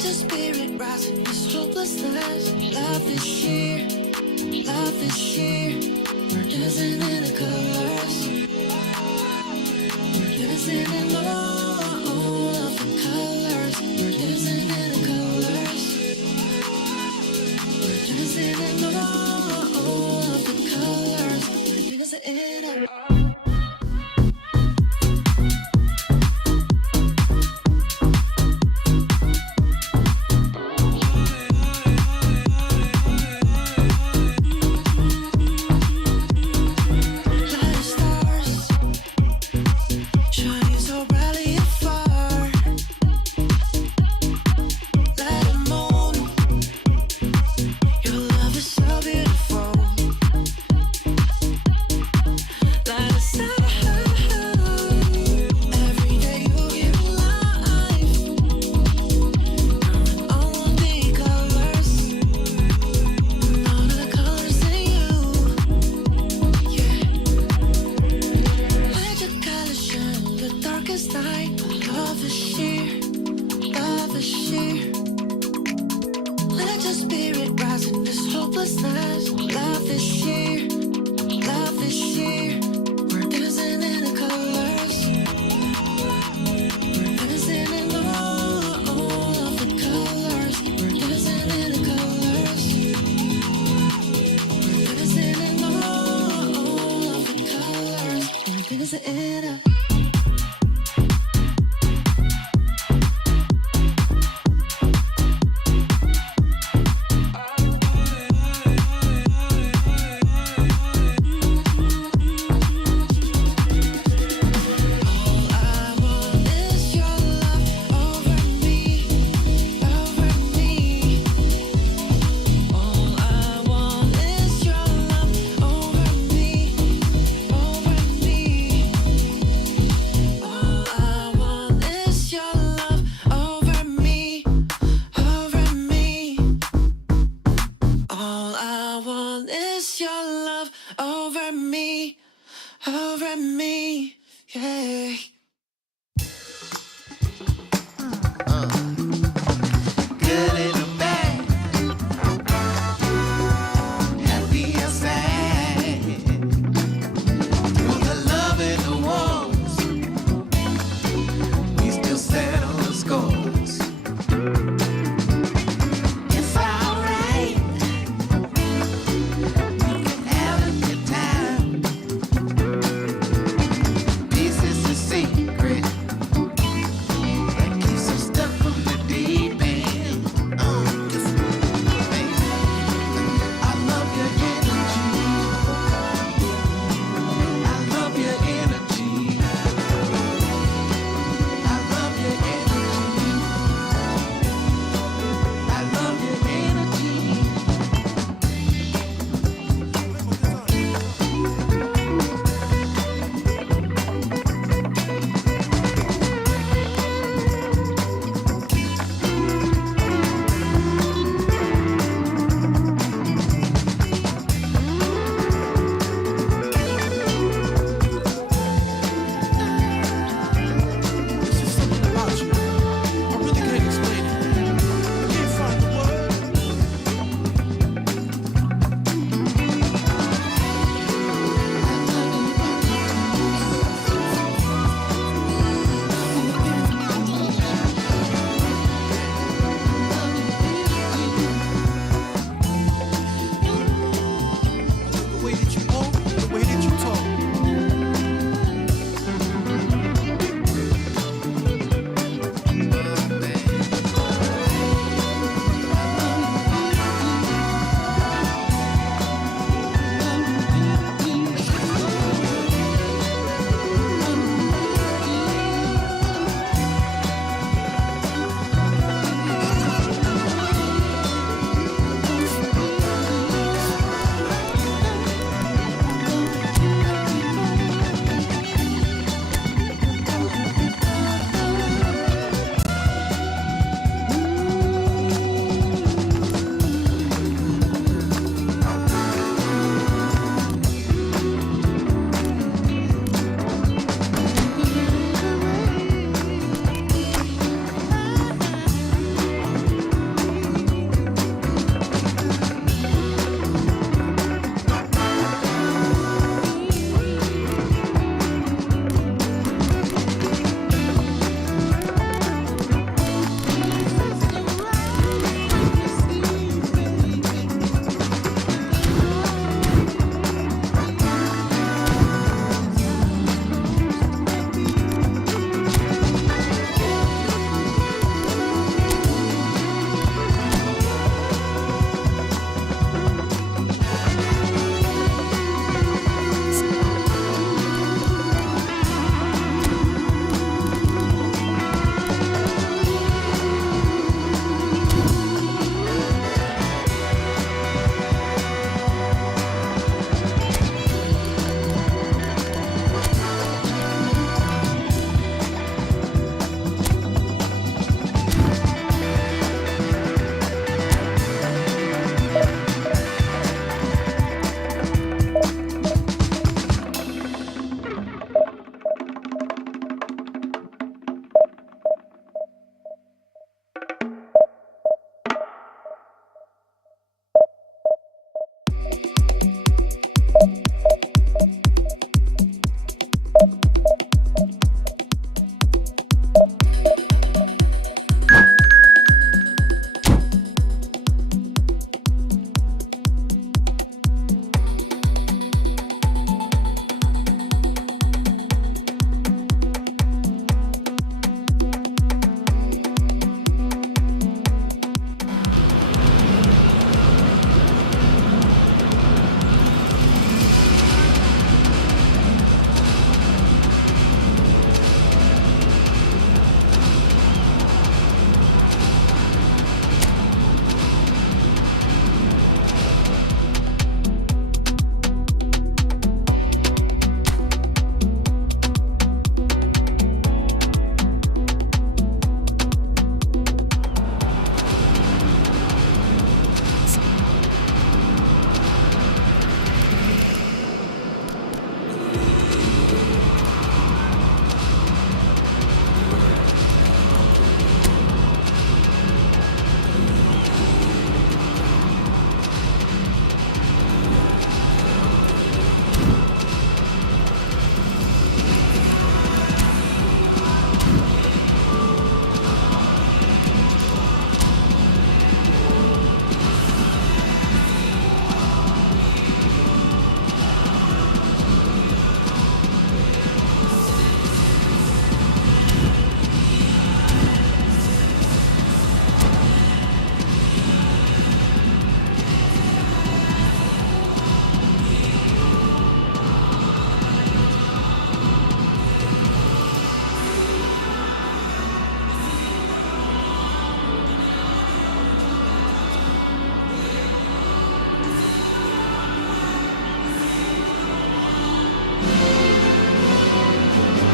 Let your spirit rise in this hopelessness. Love is sheer, love is sheer. We're dancing in the colors. We're dancing in all of the colors. We're dancing in the colors. We're dancing in all of the colors. We're dancing in a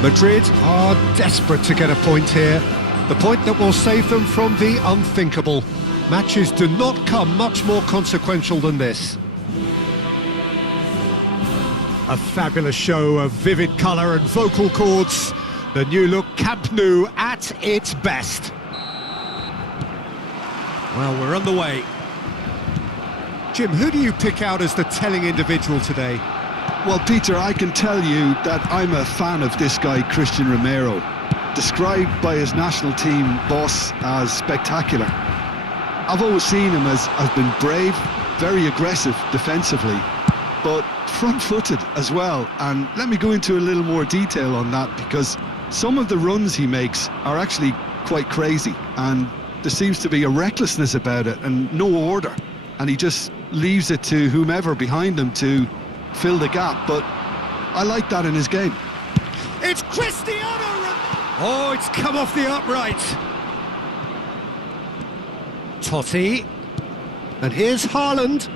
Madrid are desperate to get a point here. The point that will save them from the unthinkable. Matches do not come much more consequential than this. A fabulous show of vivid colour and vocal cords. The new look Camp Nou at its best. Well, we're on the way. Jim, who do you pick out as the telling individual today? Well, Peter, I can tell you that I'm a fan of this guy, Cristiano Ronaldo, described by his national team boss as spectacular. I've always seen him as been brave, very aggressive defensively, but front-footed as well. And let me go into a little more detail on that, because some of the runs he makes are actually quite crazy, and there seems to be a recklessness about it and no order, and he just leaves it to whomever behind him to fill the gap. But I like that in his game. It's Cristiano Ronaldo! Oh, it's come off the upright. Totti. And here's Haaland.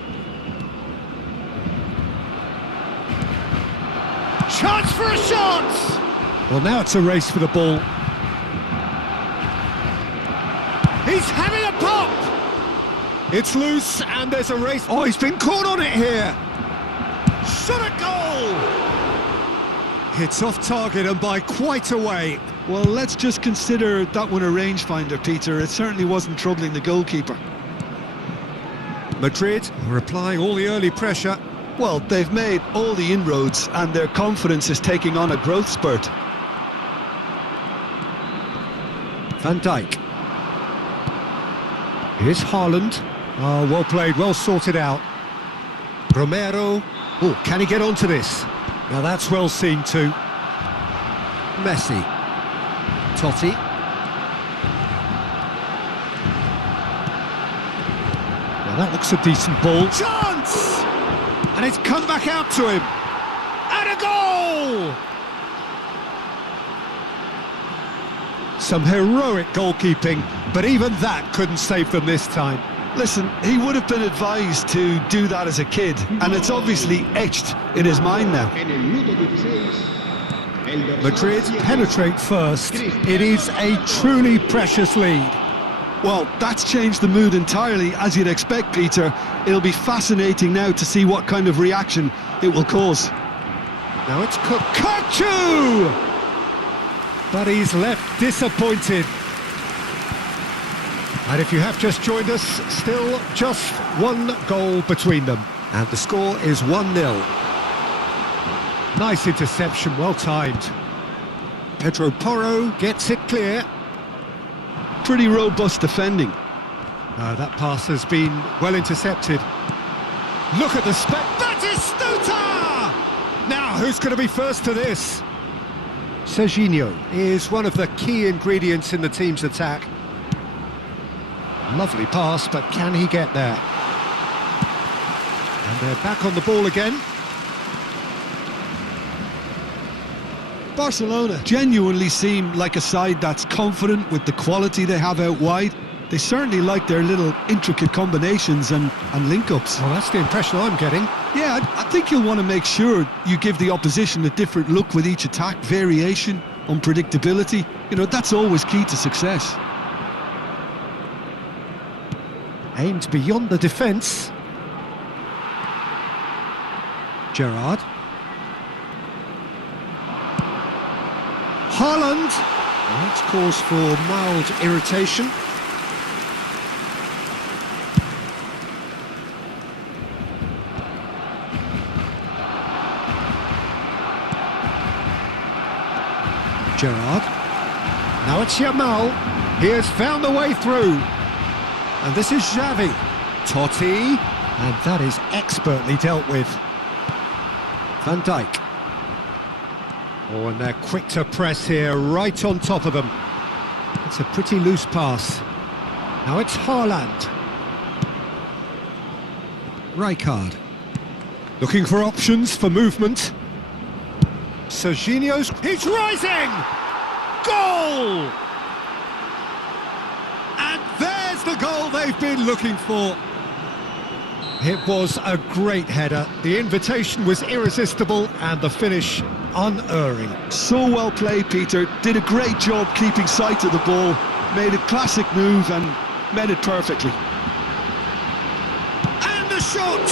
Chance for a shot! Well, now it's a race for the ball. He's having a pop! It's loose, and there's a race. Oh, he's been caught on it here. Shot a goal! It's off target and by quite a way. Well, let's just consider that one a rangefinder, Peter. It certainly wasn't troubling the goalkeeper. Madrid are applying all the early pressure. Well, they've made all the inroads and their confidence is taking on a growth spurt. Van Dijk. Here's Haaland. Oh, well played, well sorted out. Romero. Oh, can he get onto this? Now that's well seen too. Messi. Totti. Now that looks a decent ball. Chance! And it's come back out to him. And a goal! Some heroic goalkeeping, but even that couldn't save them this time. Listen, he would have been advised to do that as a kid, and it's obviously etched in his mind now. Madrid penetrate first. It is a truly precious lead. Well, that's changed the mood entirely, as you'd expect, Peter. It'll be fascinating now to see what kind of reaction it will cause. Now it's Kokochu! But he's left disappointed. And if you have just joined us, still just one goal between them. And the score is 1-0. Nice interception, well timed. Pedro Porro gets it clear. Pretty robust defending. That pass has been well intercepted. Look at the spec. Batistuta! Now, who's going to be first to this? Serginho is one of the key ingredients in the team's attack. Lovely pass, but can he get there? And they're back on the ball again. Barcelona genuinely seem like a side that's confident with the quality they have out wide. They certainly like their little intricate combinations and link-ups. Well, that's the impression I'm getting. Yeah, I think you'll want to make sure you give the opposition a different look with each attack. Variation, unpredictability, you know, that's always key to success. Aimed beyond the defence. Gerrard. Haaland. Well, that's cause for mild irritation. Gerrard. Now it's Yamal. He has found the way through. And this is Xavi. Totti. And that is expertly dealt with. Van Dijk. Oh, and they're quick to press here, right on top of them. It's a pretty loose pass. Now it's Haaland. Rijkaard. Looking for options for movement. Serginho's... He's rising! Goal! And there's the goal they've been looking for. It was a great header. The invitation was irresistible and the finish unerring. So well played, Peter. Did a great job keeping sight of the ball, made a classic move and met it perfectly. And the shot!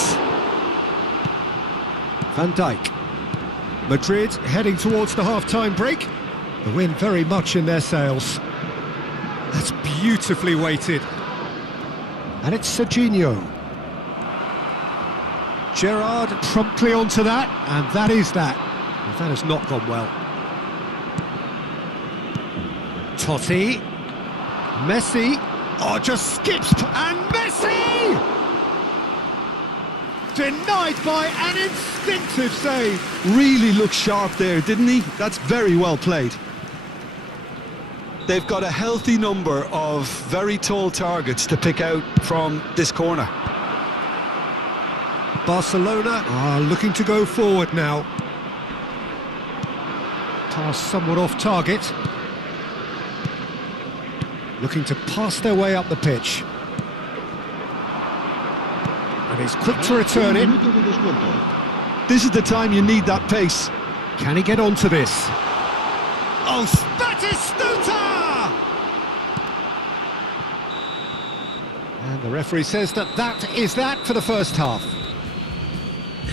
Van Dijk. Madrid heading towards the half-time break. The wind very much in their sails. That's beautifully weighted. And it's Serginho. Gerrard promptly onto that, and that is that. And that has not gone well. Totti. Messi. Oh, just skips, and Messi! Denied by an instinctive save. Really looked sharp there, didn't he? That's very well played. They've got a healthy number of very tall targets to pick out from this corner. Barcelona are looking to go forward now. Pass somewhat off target. Looking to pass their way up the pitch. And he's quick to return it. This is the time you need that pace. Can he get onto this? Oh, Batistuta! And the referee says that is that for the first half.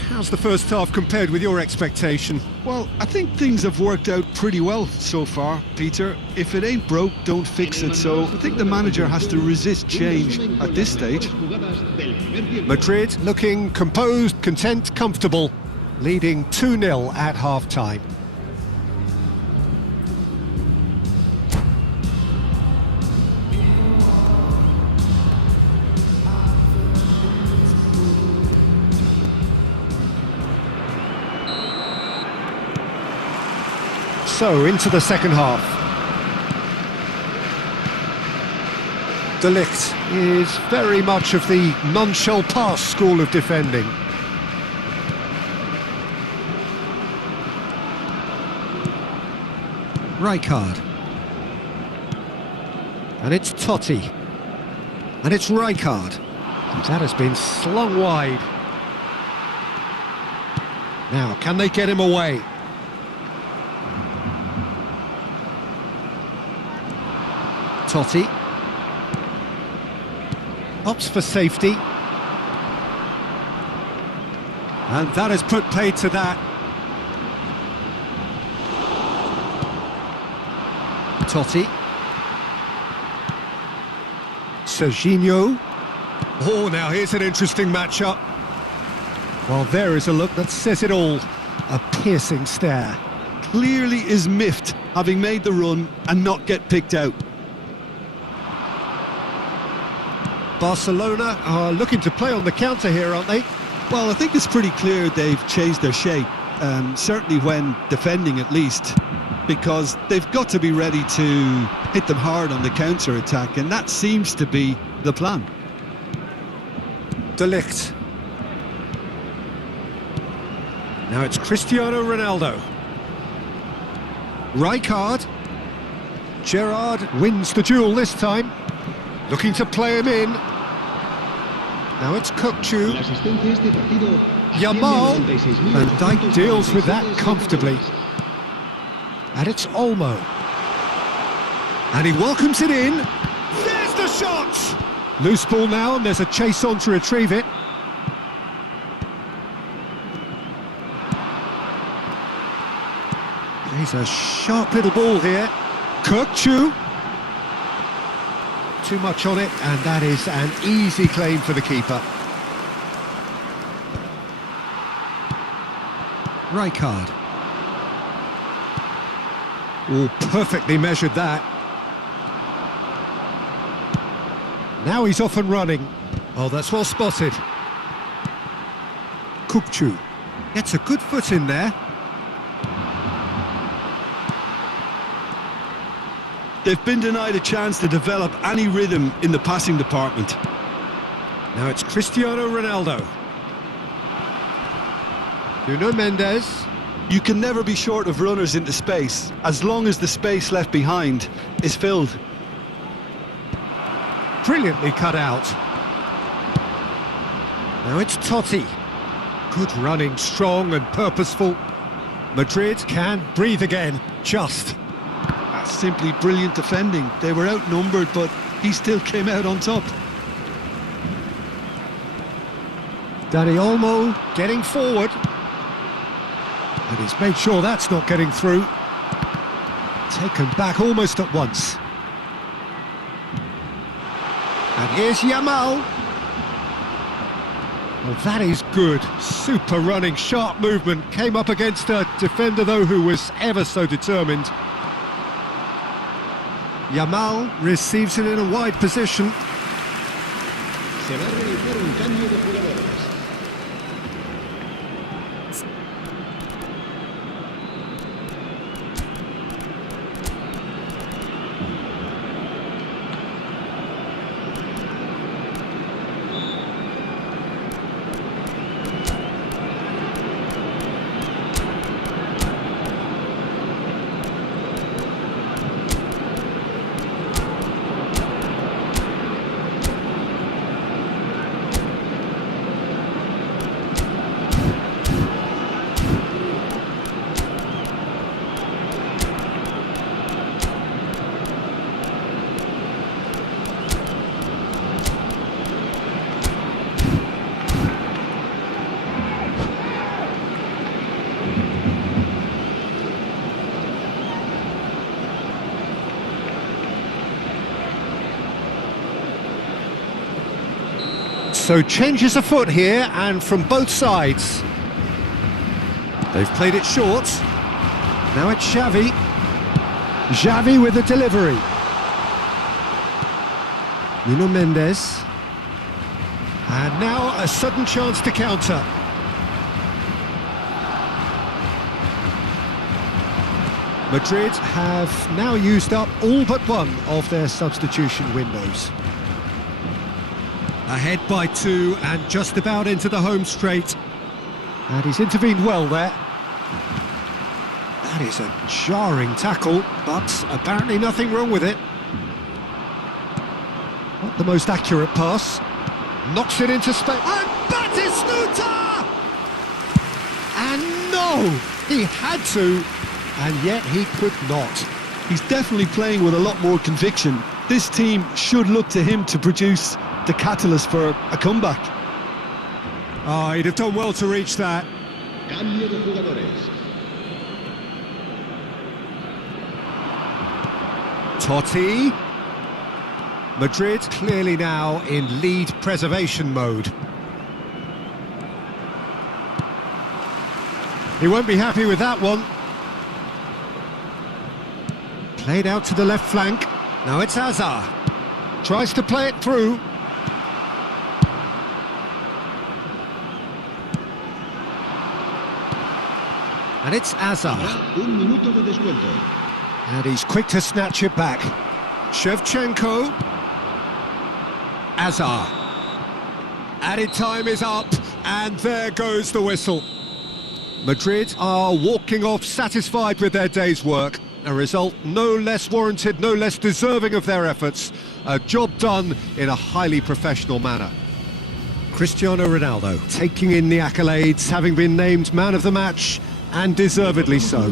How's the first half compared with your expectation? Well, I think things have worked out pretty well so far, Peter. If it ain't broke, don't fix it. So I think the manager has to resist change at this stage. Madrid looking composed, content, comfortable, leading 2-0 at half-time. So, into the second half. De Ligt is very much of the non-shall-pass school of defending. Rijkaard. And it's Totti. And it's Rijkaard. That has been slung wide. Now, can they get him away? Totti opts for safety, and that has put paid to that. Totti, Serginho. Oh, now here's an interesting matchup. Well, there is a look that says it all. A piercing stare. Clearly is miffed, having made the run and not get picked out. Barcelona are looking to play on the counter here, aren't they? Well, I think it's pretty clear they've changed their shape, certainly when defending at least, because they've got to be ready to hit them hard on the counter-attack, and that seems to be the plan. De Ligt. Now it's Cristiano Ronaldo. Rijkaard. Gerrard wins the duel this time. Looking to play him in. Now it's Kukçu. Yamal. Van Dijk deals with that comfortably. And it's Olmo. And he welcomes it in. There's the shot! Loose ball now, and there's a chase on to retrieve it. He's a sharp little ball here. Kukçu. Too much on it, and that is an easy claim for the keeper. Rijkaard. Oh, perfectly measured that. Now he's off and running. Oh, that's well spotted. Kukçu gets a good foot in there. They've been denied a chance to develop any rhythm in the passing department. Now it's Cristiano Ronaldo. Nuno Mendes. You can never be short of runners into space, as long as the space left behind is filled. Brilliantly cut out. Now it's Totti. Good running, strong and purposeful. Madrid can breathe again, just. That's simply brilliant defending. They were outnumbered, but he still came out on top. Dani Olmo getting forward. And he's made sure that's not getting through. Taken back almost at once. And here's Yamal. Well, that is good. Super running, sharp movement. Came up against a defender, though, who was ever so determined. Yamal receives it in a wide position. Se va a realizar un cambio de jugadores. So changes afoot here, and from both sides. They've played it short. Now it's Xavi. Xavi with the delivery. Nuno Mendes. And now a sudden chance to counter. Madrid have now used up all but one of their substitution windows. Ahead by 2 and just about into the home straight. And he's intervened well there. That is a jarring tackle, but apparently nothing wrong with it. Not the most accurate pass. Knocks it into space. And Batistuta! And no! He had to, and yet he could not. He's definitely playing with a lot more conviction. This team should look to him to produce the catalyst for a comeback. Oh, he'd have done well to reach that. Cambio de jugadores. Totti. Madrid clearly now in lead preservation mode. He won't be happy with that one. Played out to the left flank. Now it's Hazard. Tries to play it through. And it's Hazard. Un minuto de descuento. And he's quick to snatch it back. Shevchenko. Hazard. Added time is up, and there goes the whistle. Madrid are walking off satisfied with their day's work. A result no less warranted, no less deserving of their efforts. A job done in a highly professional manner. Cristiano Ronaldo taking in the accolades, having been named man of the match, and deservedly so.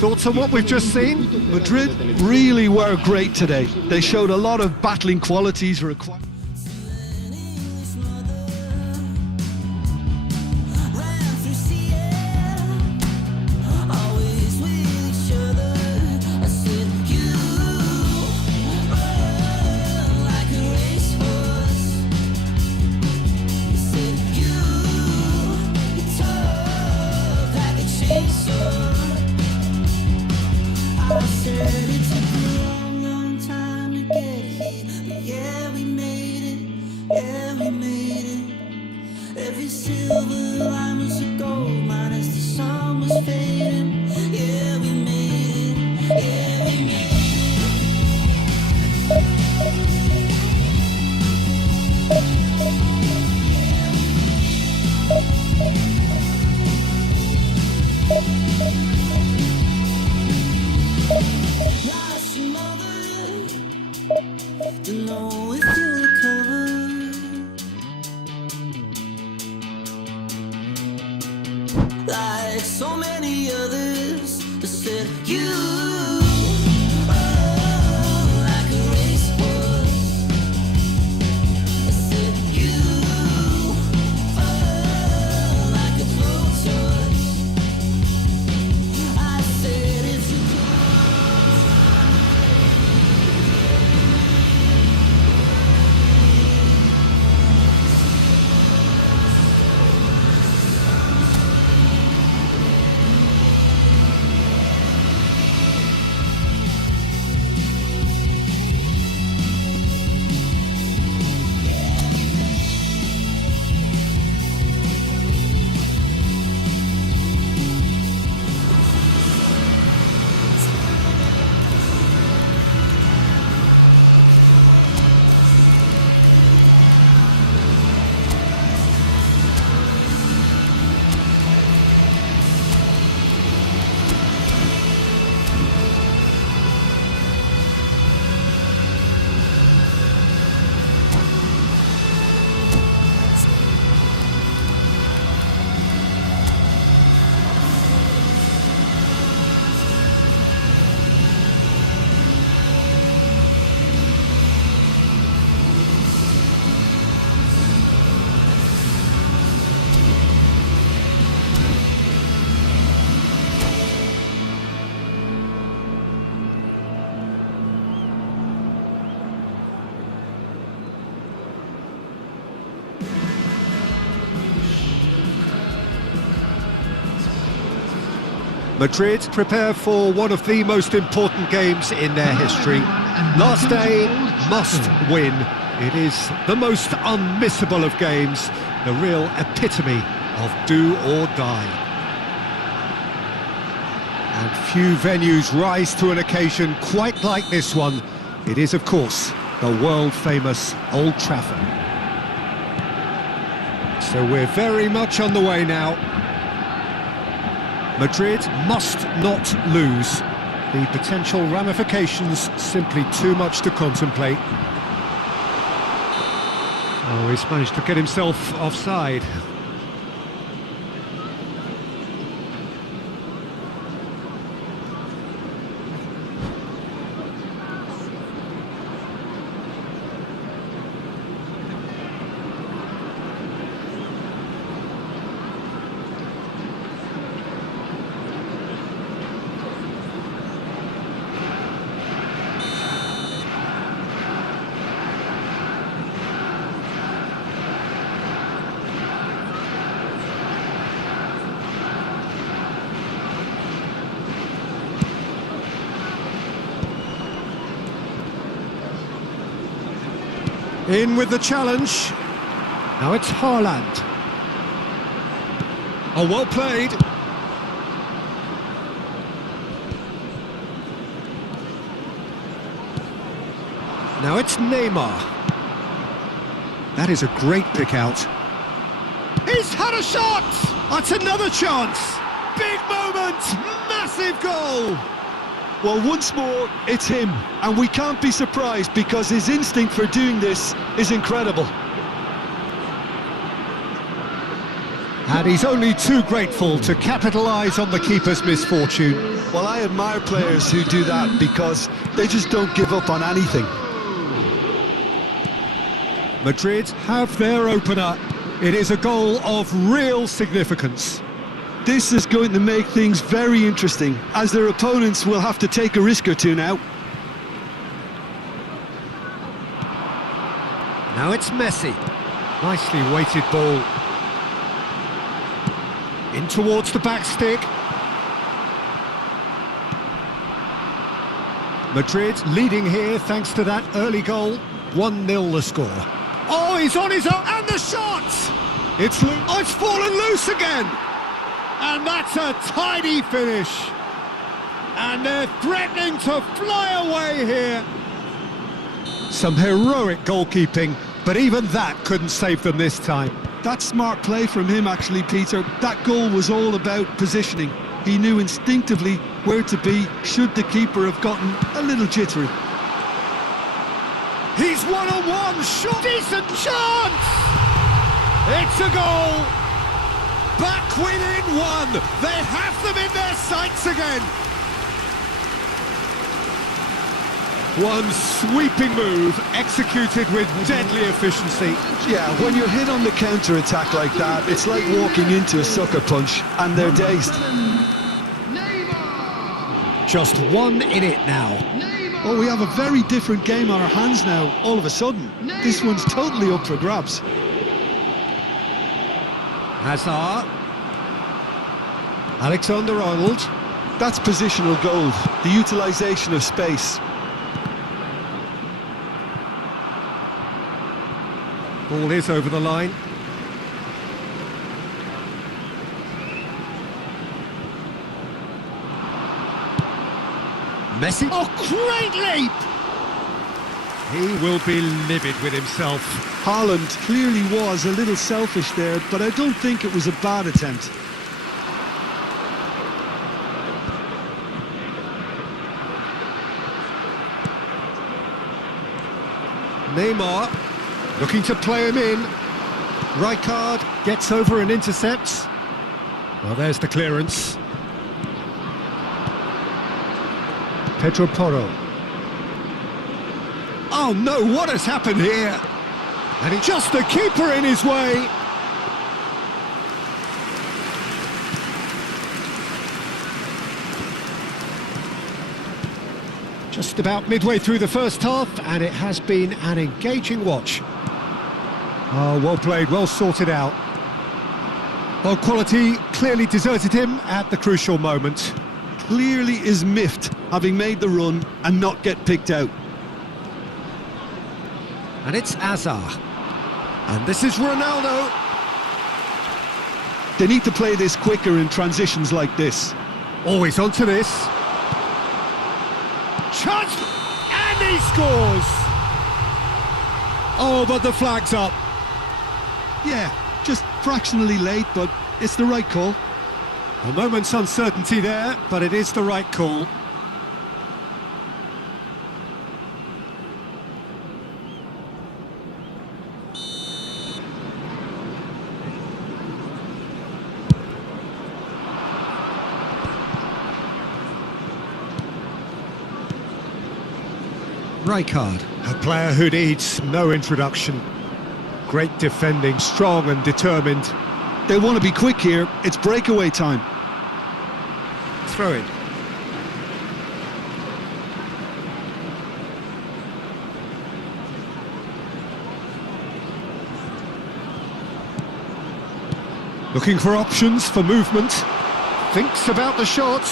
Thoughts on what we've just seen? Madrid really were great today. They showed a lot of battling qualities required. I said it took a long, long time to get here, but yeah, we made it, yeah, we made it. Every silver line was a gold mine as the sun was fading. Yeah, we made it, yeah, we made it. Lost your mother, don't know if you'll recover. so many others that said you, like a racehorse. I said you, like a blowtorch. I said if you Madrid prepare for one of the most important games in their history. Last day, must win. It is the most unmissable of games, the real epitome of do or die. And few venues rise to an occasion quite like this one. It is, of course, the world-famous Old Trafford. So we're very much on the way now. Madrid must not lose. The potential ramifications simply too much to contemplate. Oh, he's managed to get himself offside. In with the challenge. Now it's Haaland. Oh, well played. Now it's Neymar. That is a great pick out. He's had a shot! That's another chance! Big moment! Massive goal! Well, once more, it's him, and we can't be surprised because his instinct for doing this is incredible. And he's only too grateful to capitalise on the keeper's misfortune. Well, I admire players who do that because they just don't give up on anything. Madrid have their opener. It is a goal of real significance. This is going to make things very interesting, as their opponents will have to take a risk or two now. Now it's Messi. Nicely weighted ball. In towards the back stick. Madrid leading here thanks to that early goal. 1-0 the score. Oh, he's on his own, and the shot! It's fallen loose again! And that's a tidy finish. And they're threatening to fly away here. Some heroic goalkeeping, but even that couldn't save them this time. That's smart play from him, actually, Peter. That goal was all about positioning. He knew instinctively where to be should the keeper have gotten a little jittery. He's one-on-one, shot, decent chance! It's a goal! Back within one! They have them in their sights again! One sweeping move, executed with deadly efficiency. Yeah, when you're hit on the counter-attack like that, it's like walking into a sucker punch, and they're dazed. Just 1 in it now. Oh, we have a very different game on our hands now, all of a sudden. This one's totally up for grabs. Hazard. Alexander-Arnold. That's positional gold, the utilisation of space. Ball is over the line. Messi. Oh, great leap! He will be livid with himself. Haaland clearly was a little selfish there, but I don't think it was a bad attempt. Neymar looking to play him in. Rijkaard gets over and intercepts. Well, there's the clearance. Pedro Porro. Oh no, what has happened here? And it's just the keeper in his way. Just about midway through the first half, and it has been an engaging watch. Oh, well played, well sorted out. Well, quality clearly deserted him at the crucial moment. Clearly is miffed, having made the run and not get picked out. And it's Hazard. And this is Ronaldo. They need to play this quicker in transitions like this. Always onto this. Chance! And he scores! Oh, but the flag's up. Yeah, just fractionally late, but it's the right call. A moment's uncertainty there, but it is the right call. Rijkaard, a player who needs no introduction. Great defending, strong and determined. They want to be quick here, it's breakaway time. Throw it. Looking for options for movement. Thinks about the shot.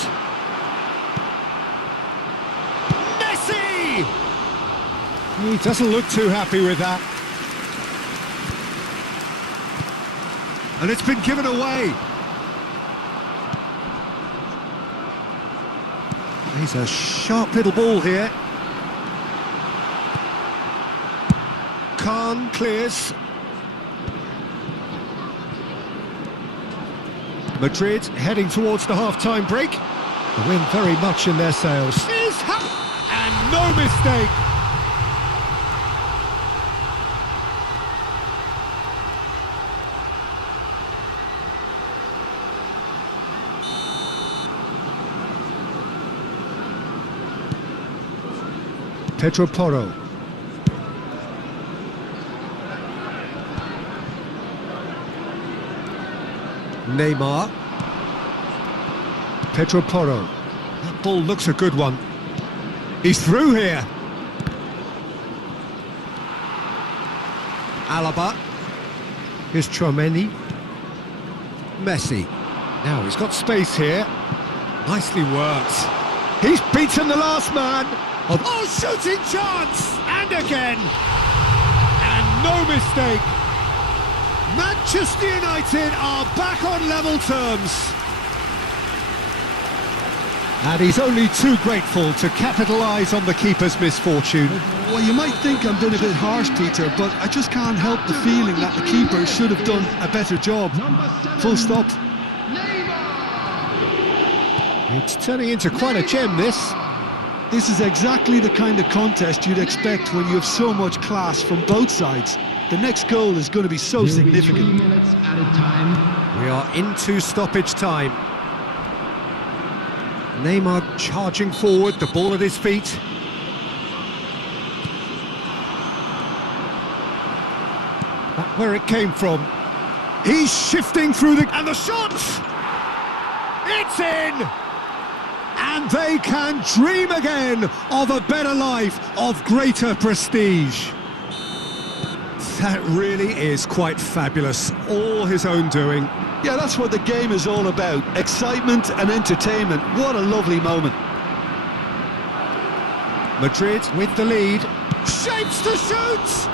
Messi! He doesn't look too happy with that. And it's been given away. He's a sharp little ball here. Khan clears. Madrid heading towards the half-time break. The wind very much in their sails. And no mistake. Pedro Porro. Neymar. Pedro Porro. That ball looks a good one. He's through here. Alaba. Here's Tchouaméni. Messi. Now he's got space here. Nicely worked. He's beaten the last man. Oh, shooting chance! And again! And no mistake! Manchester United are back on level terms. And he's only too grateful to capitalise on the keeper's misfortune. Well, you might think I'm being a bit harsh, Peter, but I just can't help the feeling that the keeper should have done a better job. Full stop. It's turning into quite a gem, this. This is exactly the kind of contest you'd expect when you have so much class from both sides. The next goal is going to be so There will be 3 significant. minutes added time. We are into stoppage time. Neymar charging forward, the ball at his feet. Back where it came from. He's shifting through the... and the shot! It's in! And they can dream again of a better life, of greater prestige. That really is quite fabulous, all his own doing. Yeah, that's what the game is all about. Excitement and entertainment. What a lovely moment. Madrid with the lead. Shapes to shoot!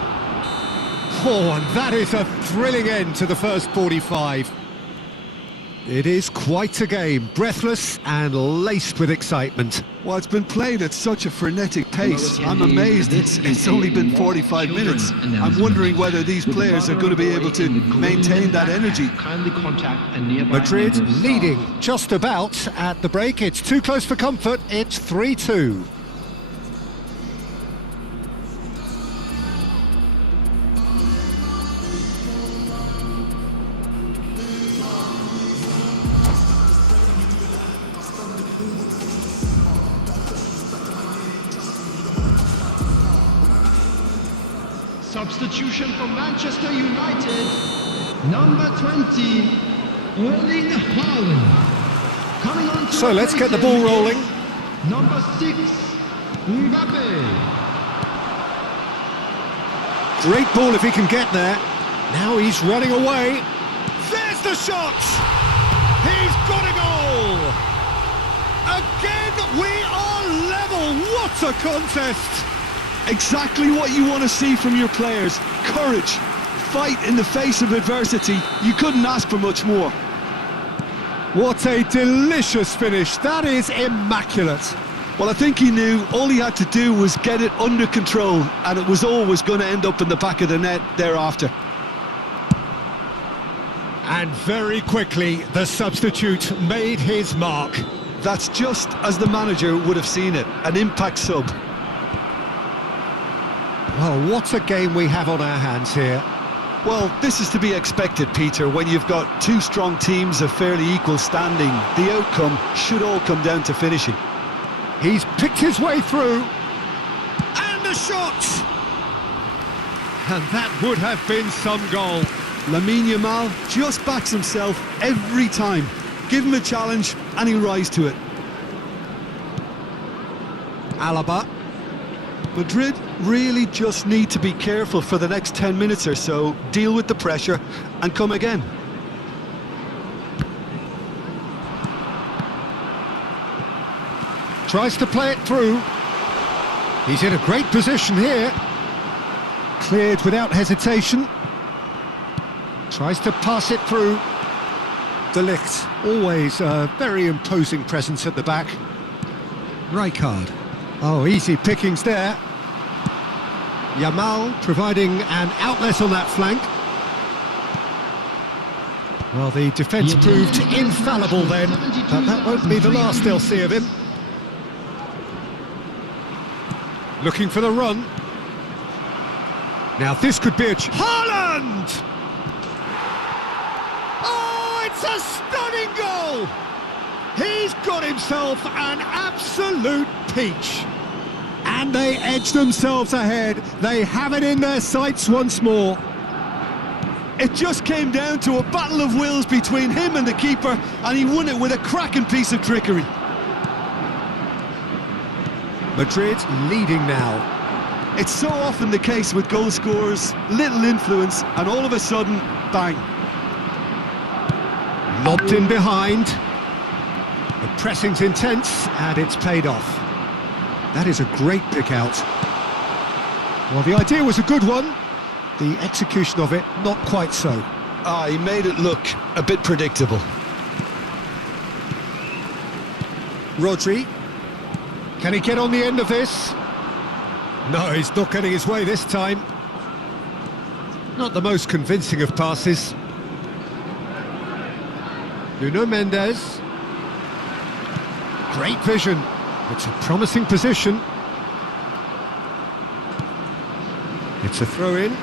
Oh, and that is a thrilling end to the first 45. It is quite a game, breathless and laced with excitement. Well, it's been played at such a frenetic pace. I'm amazed it's only been 45 minutes. I'm wondering whether these players are going to be able to maintain that energy. Kindly contact a nearby Madrid member of staff. leading just about at the break. It's too close for comfort. It's 3-2. Substitution for Manchester United, number 20, Erling Haaland. Coming on to So let's get the ball rolling. Number 6, Mbappe. Great ball if he can get there. Now he's running away. There's the shot! He's got a goal! Again, we are level. What a contest! Exactly what you want to see from your players. Courage. Fight in the face of adversity. You couldn't ask for much more. What a delicious finish. That is immaculate. Well, I think he knew all he had to do was get it under control, and it was always going to end up in the back of the net thereafter. And very quickly, the substitute made his mark. That's just as the manager would have seen it, an impact sub. Well, what a game we have on our hands here. Well, this is to be expected, Peter, when you've got two strong teams of fairly equal standing. The outcome should all come down to finishing. He's picked his way through. And the shot! And that would have been some goal. Lamine Yamal just backs himself every time. Give him a challenge and he'll rise to it. Alaba. Madrid really just need to be careful for the next 10 minutes or so, deal with the pressure and come again. Tries to play it through. He's in a great position here. Cleared without hesitation. Tries to pass it through. De Ligt, always a very imposing presence at the back. Rijkaard. Oh, easy pickings there. Yamal providing an outlet on that flank. Well, the defence proved infallible then, but that won't be the last they'll see of him. Looking for the run. Now this could be a... Haaland! Oh, it's a stunning goal! He's got himself an absolute peach. And they edge themselves ahead. They have it in their sights once more. It just came down to a battle of wills between him and the keeper, and he won it with a cracking piece of trickery. Madrid leading now. It's so often the case with goal scorers, little influence, and all of a sudden, bang. Lobbed in behind. The pressing's intense, and it's paid off. That is a great pick out. Well, the idea was a good one. The execution of it, not quite so. Ah, he made it look a bit predictable. Rodri. Can he get on the end of this? No, he's not getting his way this time. Not the most convincing of passes. Nuno Mendes. Great vision. It's a promising position. It's a throw-in.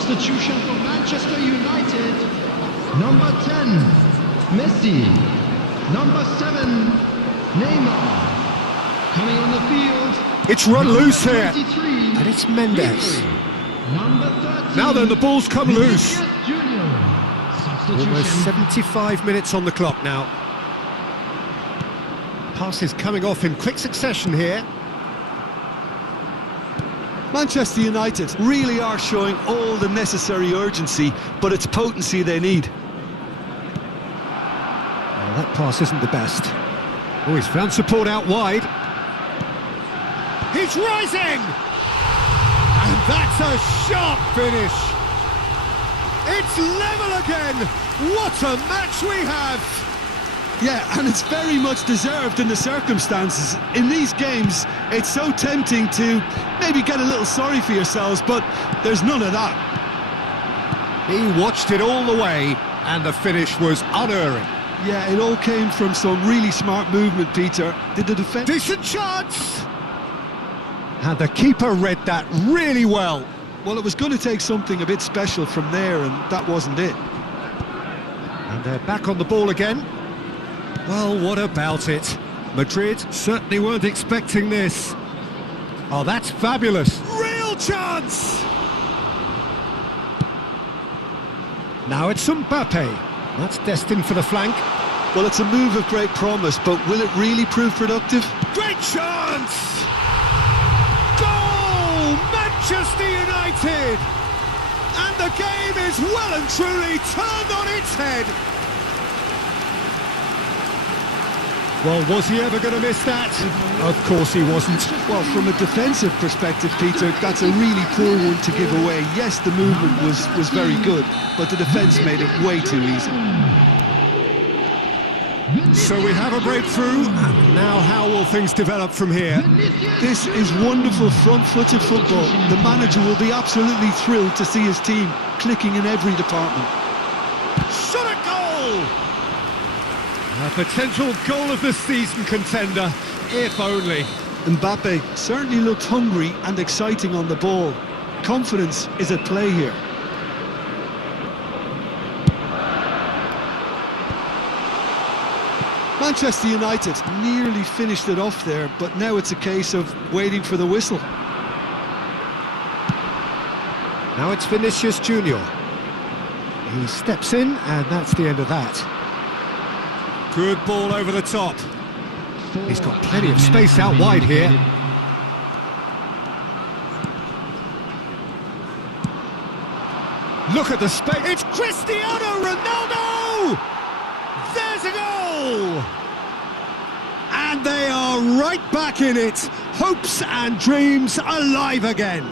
Substitution for Manchester United. Number 10, Messi. Number 7, Neymar. Coming on the field. It's run number loose here. 23, And it's Mendes. Number 30. Now then, the ball's come loose. Vinicius Junior. Substitution. Almost 75 minutes on the clock now. Passes coming off in quick succession here. Manchester United really are showing all the necessary urgency, but it's potency they need. Well, that pass isn't the best. Oh, he's found support out wide. He's rising! And that's a sharp finish. It's level again. What a match we have! Yeah, and it's very much deserved in the circumstances. In these games, it's so tempting to maybe get a little sorry for yourselves, but there's none of that. He watched it all the way, and the finish was unerring. Yeah, it all came from some really smart movement, Peter. Did the defence... Decent chance! And the keeper read that really well. Well, it was going to take something a bit special from there, and that wasn't it. And they're back on the ball again. Well, what about it? Madrid certainly weren't expecting this. Oh, that's fabulous. Real chance! Now it's Mbappe. That's destined for the flank. Well, it's a move of great promise, but will it really prove productive? Great chance! Goal! Manchester United! And the game is well and truly turned on its head. Well, was he ever going to miss that? Of course he wasn't. Well, from a defensive perspective, Peter, that's a really poor one to give away. Yes, the movement was very good, but the defence made it way too easy. So we have a breakthrough. Now how will things develop from here? This is wonderful front-footed football. The manager will be absolutely thrilled to see his team clicking in every department. Shot a goal! A potential goal of the season contender, if only. Mbappe certainly looked hungry and exciting on the ball. Confidence is at play here. Manchester United nearly finished it off there, but now it's a case of waiting for the whistle. Now it's Vinicius Junior. He steps in, and that's the end of that. Good ball over the top. He's got plenty of space out wide here. Look at the space. It's Cristiano Ronaldo! There's a goal! And they are right back in it. Hopes and dreams alive again.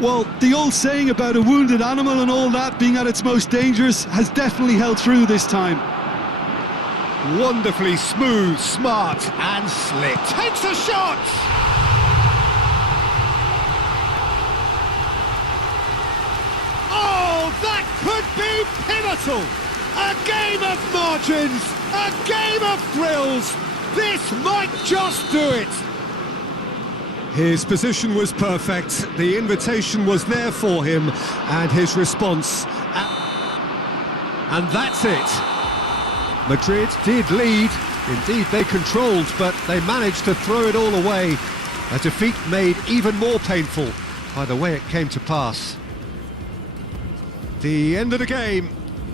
Well, the old saying about a wounded animal and all that being at its most dangerous has definitely held through this time. Wonderfully smooth, smart and slick. Takes a shot! Oh, that could be pivotal! A game of margins, a game of thrills. This might just do it. His position was perfect, the invitation was there for him, and his response. And that's it. Madrid did lead, indeed they controlled, but they managed to throw it all away. A defeat made even more painful by the way it came to pass. The end of the game.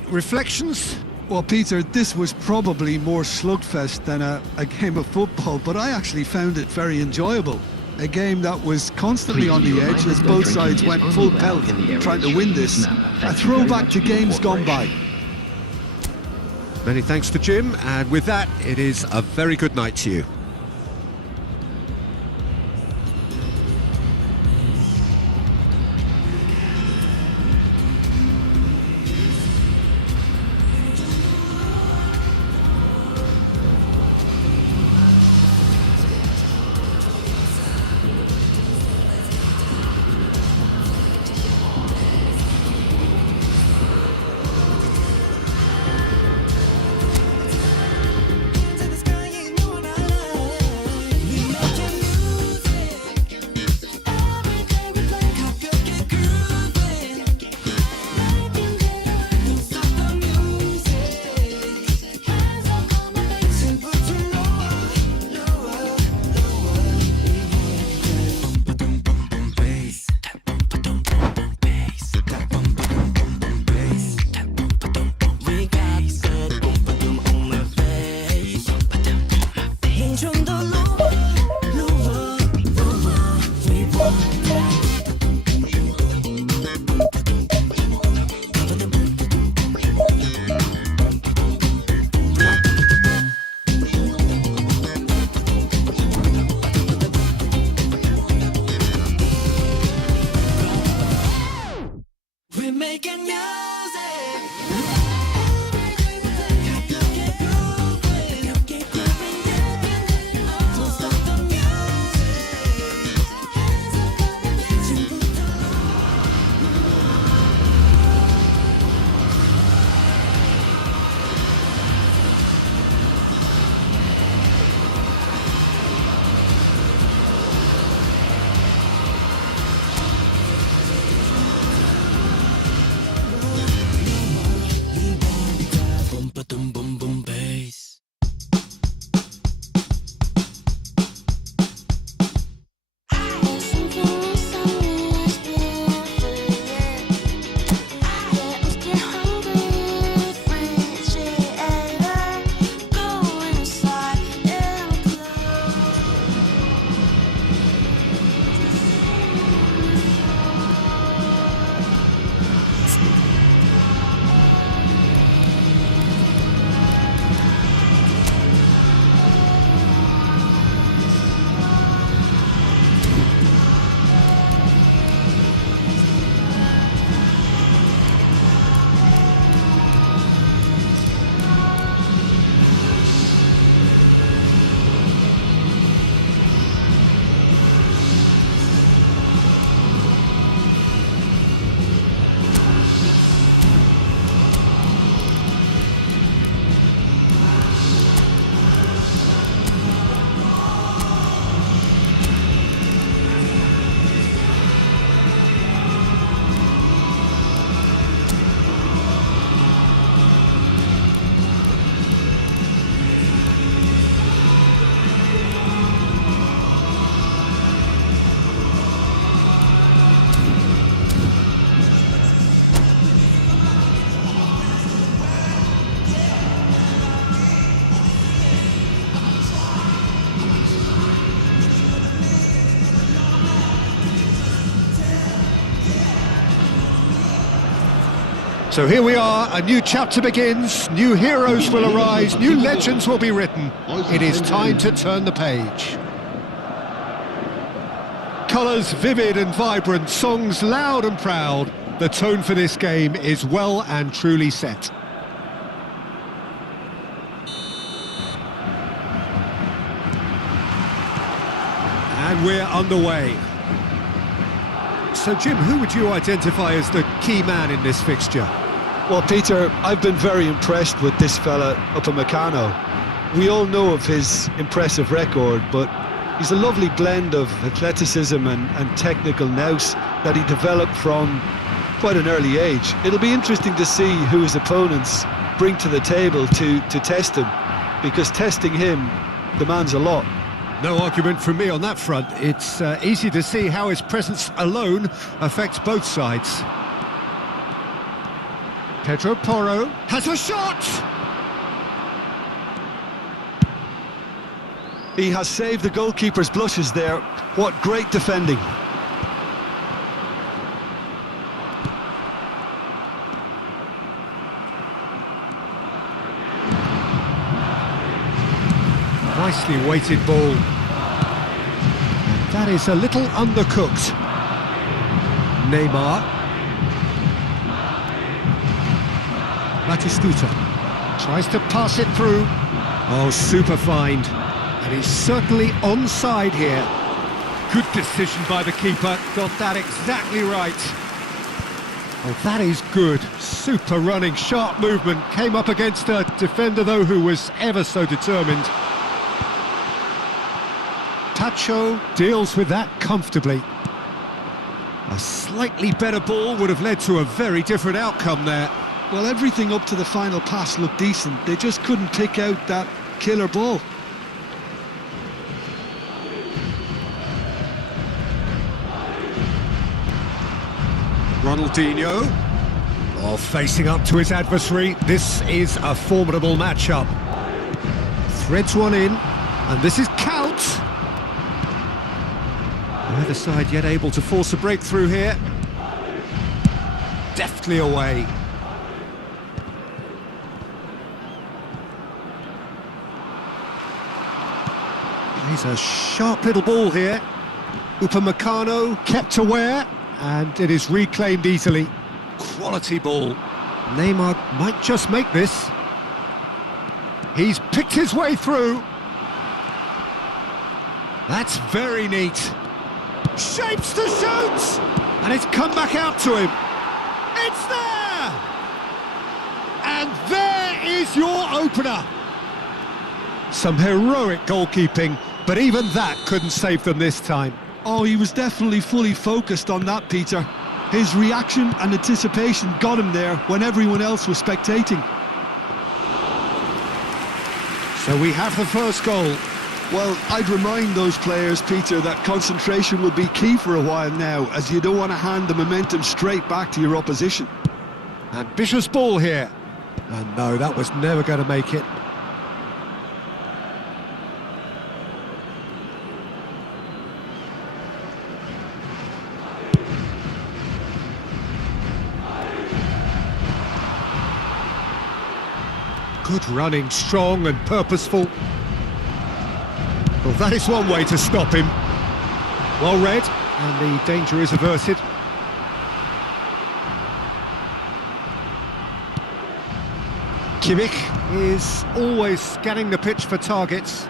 Reflections? Well, Peter, this was probably more slugfest than a game of football, but I actually found it very enjoyable. A game that was constantly on the edge as both sides went full pelt trying to win this. A throwback to games gone by. Many thanks to Jim, and with that, it is a very good night to you. To the sky, you know what I love. We're making music. Don't stop the music. Boom, ba-dum, boom, boom, bass. So here we are, a new chapter begins, new heroes will arise, new legends will be written. It is time to turn the page. Colours vivid and vibrant, songs loud and proud. The tone for this game is well and truly set. And we're underway. So Jim, who would you identify as the key man in this fixture? Well, Peter, I've been very impressed with this fella Upamecano. We all know of his impressive record, but he's a lovely blend of athleticism and technical nous that he developed from quite an early age. It'll be interesting to see who his opponents bring to the table to test him, because testing him demands a lot. No argument from me on that front. It's easy to see how his presence alone affects both sides. Pedro Porro has a shot! He has saved the goalkeeper's blushes there. What great defending. Nicely weighted ball. And that is a little undercooked. Neymar. Batistuta tries to pass it through. Oh, super find. And he's certainly onside here. Good decision by the keeper. Got that exactly right. Oh, that is good. Super running, sharp movement. Came up against a defender, though, who was ever so determined. Tacho deals with that comfortably. A slightly better ball would have led to a very different outcome there. Well, everything up to the final pass looked decent. They just couldn't pick out that killer ball. Ronaldinho, oh, facing up to his adversary. This is a formidable matchup. Threads one in, and this is Count. Neither side yet able to force a breakthrough here. Deftly away. Plays a sharp little ball here. Upamecano kept aware, and it is reclaimed easily. Quality ball. Neymar might just make this. He's picked his way through. That's very neat. Shapes to shoot! And it's come back out to him. It's there! And there is your opener. Some heroic goalkeeping, but even that couldn't save them this time. Oh, he was definitely fully focused on that, Peter. His reaction and anticipation got him there when everyone else was spectating. So we have the first goal. Well, I'd remind those players, Peter, that concentration will be key for a while now, as you don't want to hand the momentum straight back to your opposition. Ambitious ball here. And no, that was never going to make it. Good running, strong and purposeful. Well, that is one way to stop him. Well read, and the danger is averted. Kimmich is always scanning the pitch for targets.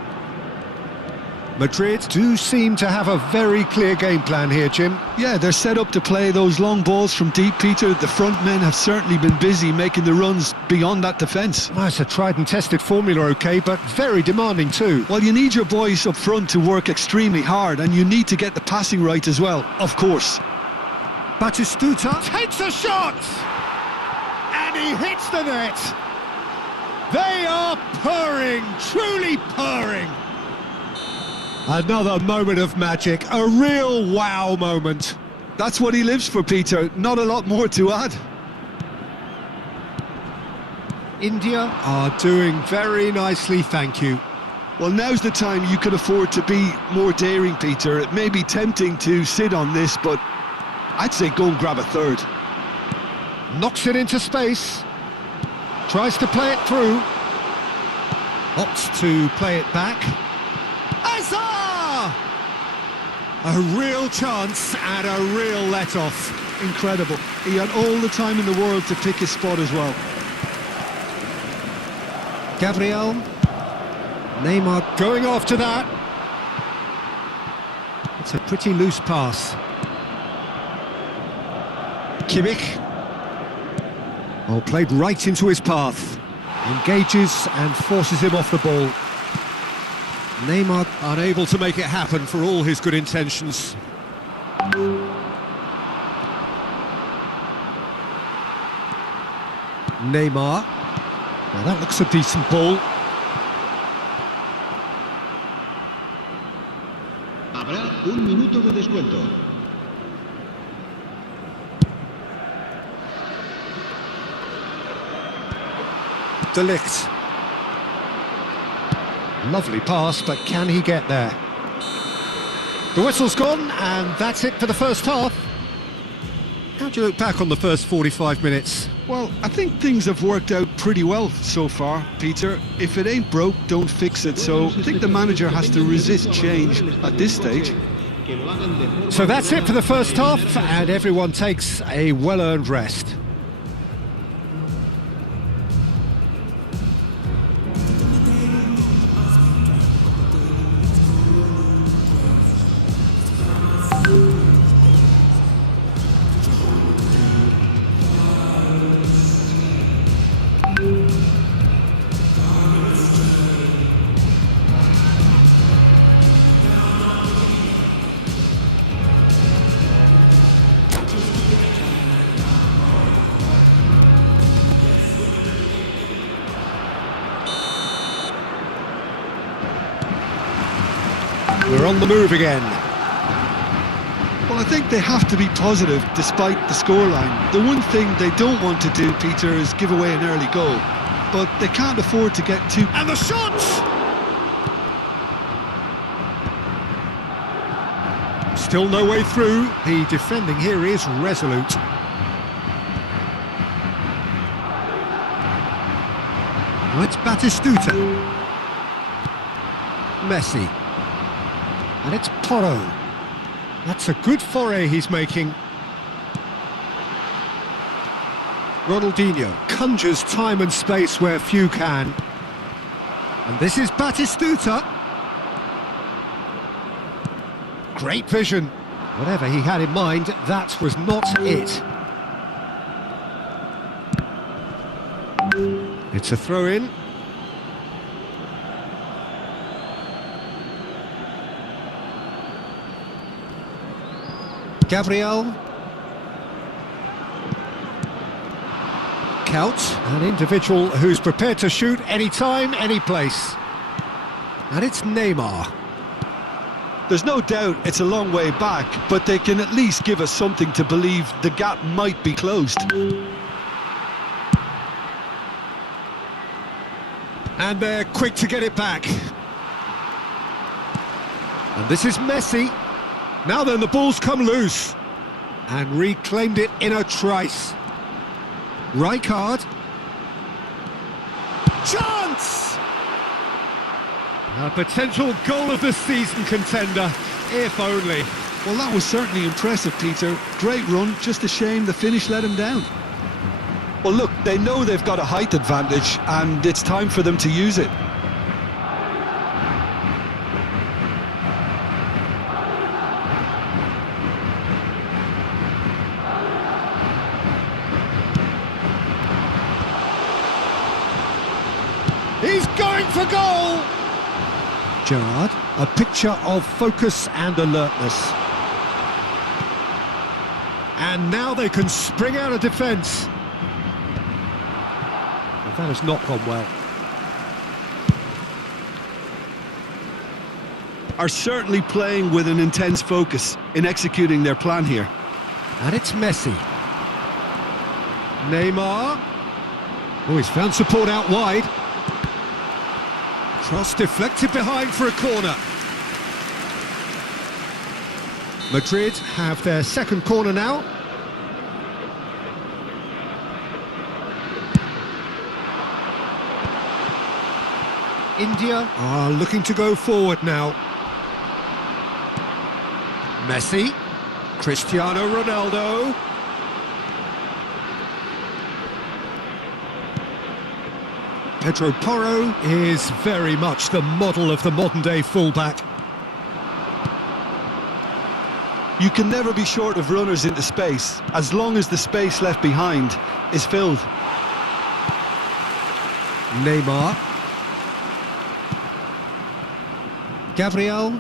Madrid do seem to have a very clear game plan here, Jim. Yeah, they're set up to play those long balls from deep, Peter. The front men have certainly been busy making the runs beyond that defence. Well, it's a tried and tested formula, OK, but very demanding too. Well, you need your boys up front to work extremely hard, and you need to get the passing right as well, of course. Batistuta takes a shot! And he hits the net! They are purring, truly purring! Another moment of magic, a real wow moment. That's what he lives for, Peter. Not a lot more to add. India are doing very nicely, thank you. Well, now's the time you can afford to be more daring, Peter. It may be tempting to sit on this, but I'd say go and grab a third. Knocks it into space. Tries to play it through. Opts to play it back. Azar! A real chance and a real let-off. Incredible. He had all the time in the world to pick his spot as well. Gabriel. Neymar going after that. It's a pretty loose pass. Kimmich. Oh, played right into his path. Engages and forces him off the ball. Neymar unable to make it happen for all his good intentions. Neymar. Now that looks a decent ball. Habrá un minuto de descuento. De Ligt. Lovely pass, but can he get there? The whistle's gone, and that's it for the first half. How do you look back on the first 45 minutes? Well, I think things have worked out pretty well so far, Peter. If it ain't broke, don't fix it. So I think the manager has to resist change at this stage. So that's it for the first half, and everyone takes a well-earned rest. We're on the move again. Well, I think they have to be positive despite the scoreline. The one thing they don't want to do, Peter, is give away an early goal. But they can't afford to get too... And the shot! Still no way through. The defending here is resolute. Well, it's Batistuta. Messi. And it's Porro. That's a good foray he's making. Ronaldinho conjures time and space where few can. And this is Batistuta. Great vision. Whatever he had in mind, that was not it. It's a throw-in. Gabriel. Couch, an individual who's prepared to shoot any time, any place. And it's Neymar. There's no doubt it's a long way back, but they can at least give us something to believe the gap might be closed. And they're quick to get it back. And this is Messi. Now then, the ball's come loose. And reclaimed it in a trice. Rijkaard. Chance! A potential goal of the season contender, if only. Well, that was certainly impressive, Peter. Great run, just a shame the finish let him down. Well, look, they know they've got a height advantage, and it's time for them to use it. He's going for goal! Gerrard, a picture of focus and alertness. And now they can spring out of defence. Well, that has not gone well. Are certainly playing with an intense focus in executing their plan here. And it's Messi. Neymar. Oh, he's found support out wide. Cross deflected behind for a corner. Madrid have their second corner now. India are looking to go forward now. Messi, Cristiano Ronaldo. Pedro Porro is very much the model of the modern-day fullback. You can never be short of runners into space, as long as the space left behind is filled. Neymar. Gabriel.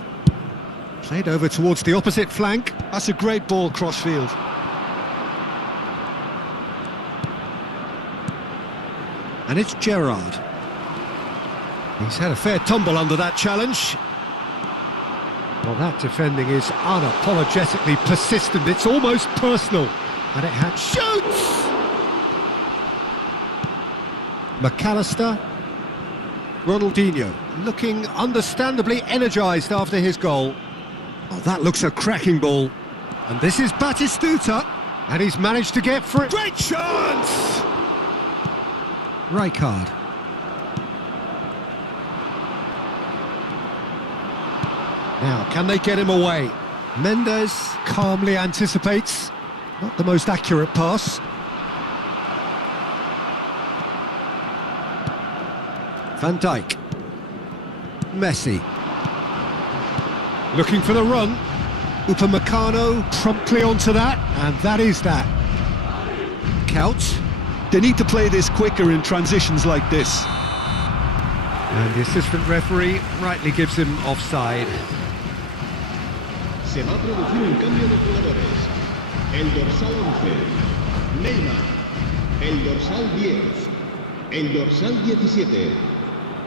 Played over towards the opposite flank. That's a great ball cross-field. And it's Gerrard. He's had a fair tumble under that challenge. Well, that defending is unapologetically persistent. It's almost personal. And it had shoots! McAllister. Ronaldinho, looking understandably energised after his goal. Oh, that looks a cracking ball. And this is Batistuta. And he's managed to get free. Great chance! Rijkaard. Now, can they get him away? Mendes calmly anticipates. Not the most accurate pass. Van Dijk. Messi. Looking for the run. Upamecano promptly onto that, and that is that. Couch. They need to play this quicker in transitions like this. And the assistant referee rightly gives him offside. Se va a producir un cambio de jugadores. El dorsal 11, Neymar. El dorsal 10, el dorsal 17,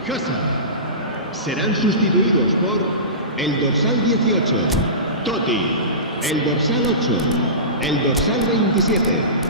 Hazard. Serán sustituidos por el dorsal 18, Totti. El dorsal 8, el dorsal 27.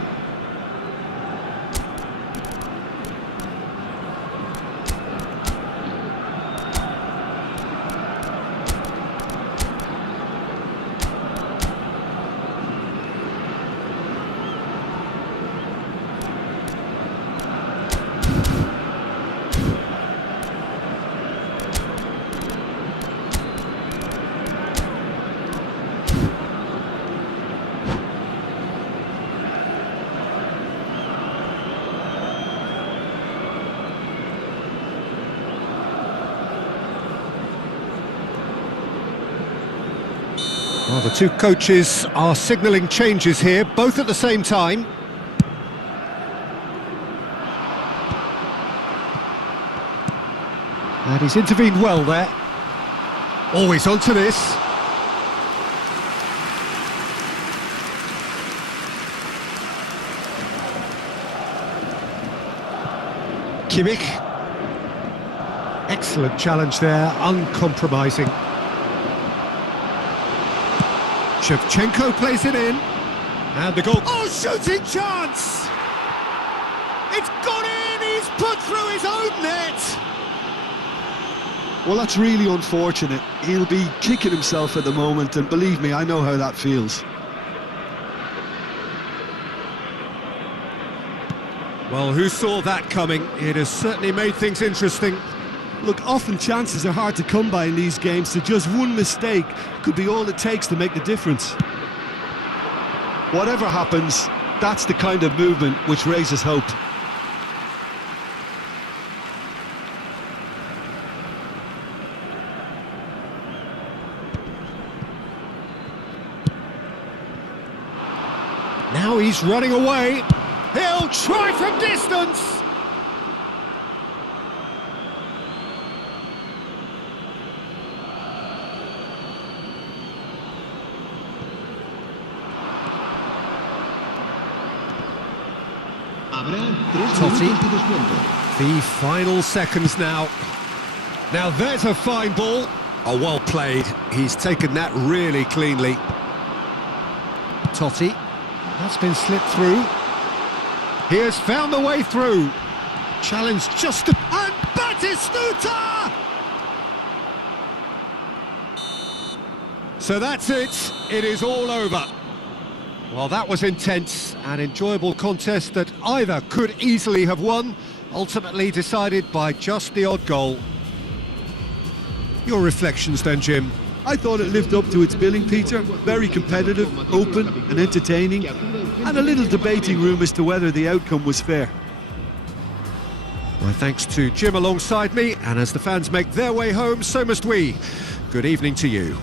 Well, the two coaches are signalling changes here, both at the same time. And he's intervened well there. Always onto this. Kimmich. Excellent challenge there, uncompromising. Shevchenko plays it in. And the goal. Oh, shooting chance! It's gone in! He's put through his own net! Well, that's really unfortunate. He'll be kicking himself at the moment, and believe me, I know how that feels. Well, who saw that coming? It has certainly made things interesting. Look, often chances are hard to come by in these games, so just one mistake could be all it takes to make the difference. Whatever happens, that's the kind of movement which raises hope. Now he's running away. He'll try from distance. Habrá 3 Totti. minutos de descuento. The final seconds now. Now there's a fine ball. Oh, well played. He's taken that really cleanly. Totti. That's been slipped through. He has found the way through. Challenge just to... And Batistuta! So that's it. It is all over. Well, that was intense, an enjoyable contest that either could easily have won, ultimately decided by just the odd goal. Your reflections then, Jim? I thought it lived up to its billing, Peter. Very competitive, open and entertaining, and a little debating room as to whether the outcome was fair. My thanks to Jim alongside me, and as the fans make their way home, so must we. Good evening to you.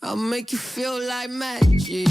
I'll make you feel like magic.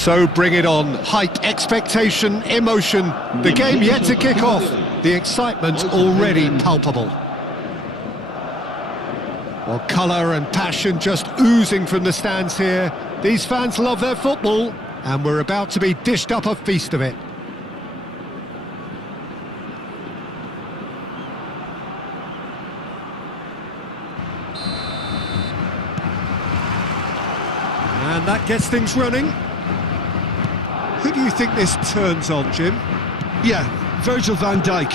So bring it on. Hype, expectation, emotion. The game yet to kick off. The excitement already palpable. Well, colour and passion just oozing from the stands here. These fans love their football, and we're about to be dished up a feast of it. And that gets things running. Who do you think this turns on, Jim? Yeah, Virgil van Dijk.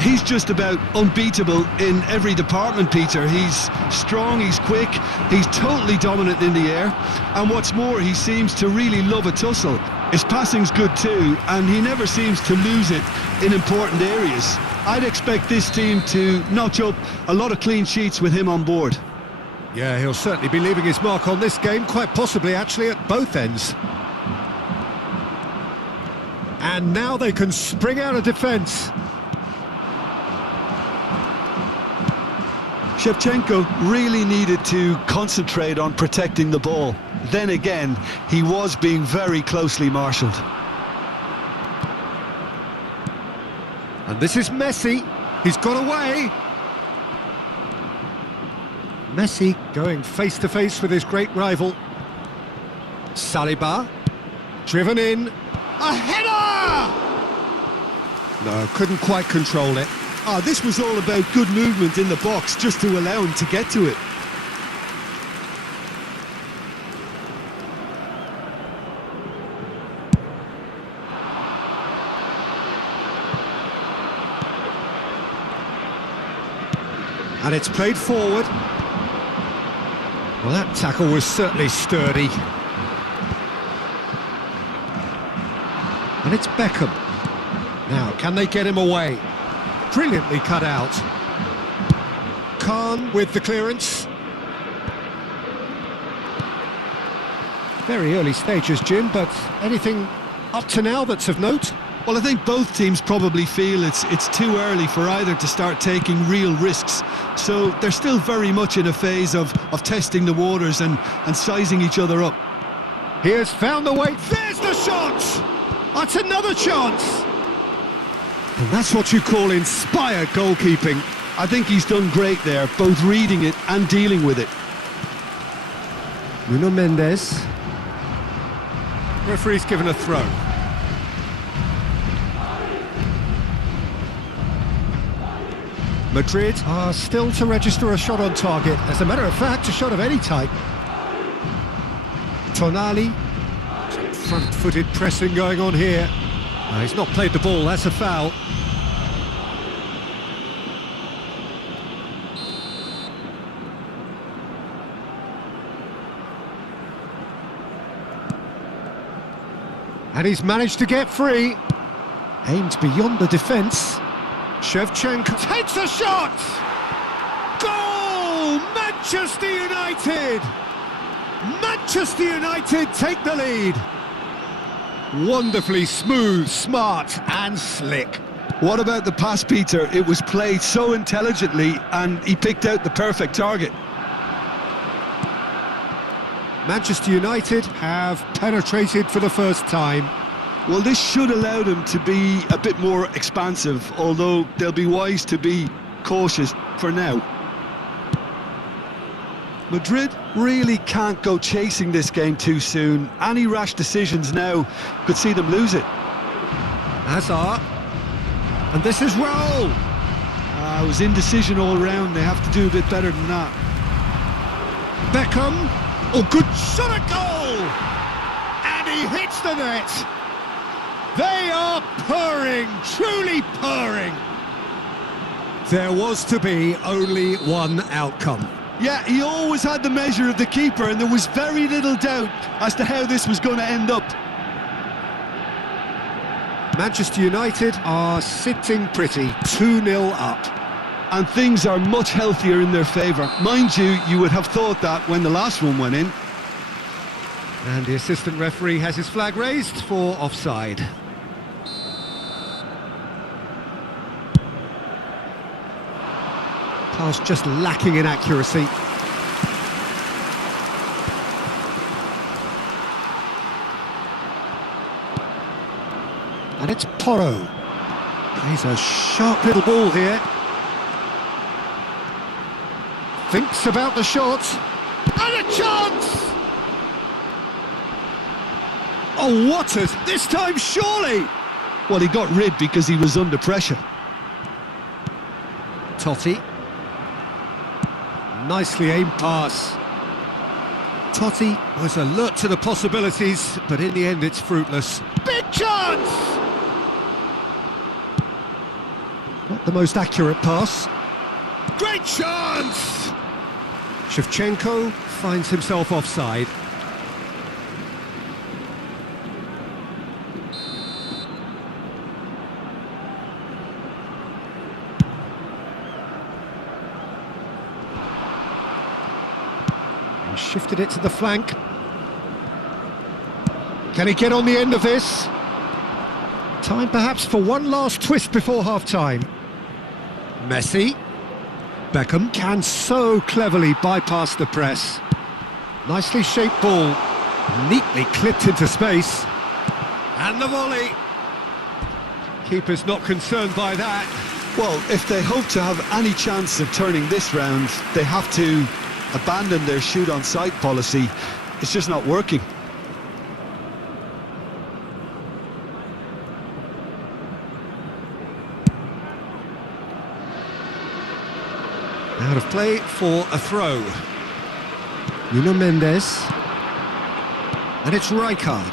He's just about unbeatable in every department, Peter. He's strong, he's quick, he's totally dominant in the air. And what's more, he seems to really love a tussle. His passing's good too, and he never seems to lose it in important areas. I'd expect this team to notch up a lot of clean sheets with him on board. Yeah, he'll certainly be leaving his mark on this game, quite possibly actually at both ends. And now they can spring out of defence. Shevchenko really needed to concentrate on protecting the ball. Then again, he was being very closely marshalled. And this is Messi. He's got away. Messi going face-to-face with his great rival. Saliba, driven in. A header! No, couldn't quite control it. Ah, this was all about good movement in the box just to allow him to get to it. And it's played forward. Well, that tackle was certainly sturdy. And it's Beckham. Now, can they get him away? Brilliantly cut out. Khan with the clearance. Very early stages, Jim, but anything up to now that's of note? Well, I think both teams probably feel it's too early for either to start taking real risks. So they're still very much in a phase of testing the waters and sizing each other up. He has found the way. There's the shot! That's another chance! And that's what you call inspired goalkeeping. I think he's done great there, both reading it and dealing with it. Nuno Mendes. Referee's given a throw. Madrid are still to register a shot on target. As a matter of fact, a shot of any type. Tonali. Front-footed pressing going on here. He's not played the ball, that's a foul. And he's managed to get free. Aimed beyond the defence. Shevchenko takes a shot! Goal! Manchester United! Manchester United take the lead. Wonderfully smooth, smart and slick. What about the pass, Peter? It was played so intelligently and he picked out the perfect target. Manchester United have penetrated for the first time. Well, this should allow them to be a bit more expansive, although they'll be wise to be cautious for now. Madrid really can't go chasing this game too soon. Any rash decisions now could see them lose it. Hazard. And this is Raul. It was indecision all round. They have to do a bit better than that. Beckham. Oh, good shot at goal! And he hits the net. They are purring, truly purring. There was to be only one outcome. Yeah, he always had the measure of the keeper, and there was very little doubt as to how this was going to end up. Manchester United are sitting pretty, 2-0 up. And things are much healthier in their favour. Mind you, you would have thought that when the last one went in. And the assistant referee has his flag raised for offside. Pass just lacking in accuracy. And it's Porro. He's a sharp little ball here. Thinks about the shot. And a chance! Oh, what a... this time, surely! Well, he got rid because he was under pressure. Totti. Nicely aimed pass. Totti was alert to the possibilities, but in the end it's fruitless. Big chance! Not the most accurate pass. Great chance! Shevchenko finds himself offside. And shifted it to the flank. Can he get on the end of this? Time perhaps for one last twist before half-time. Messi. Beckham can so cleverly bypass the press. Nicely shaped ball, neatly clipped into space. And the volley. Keeper's not concerned by that. Well, if they hope to have any chance of turning this round, they have to abandon their shoot-on-sight policy. It's just not working. Out of play for a throw. Nuno Mendes. And it's Rijkaard.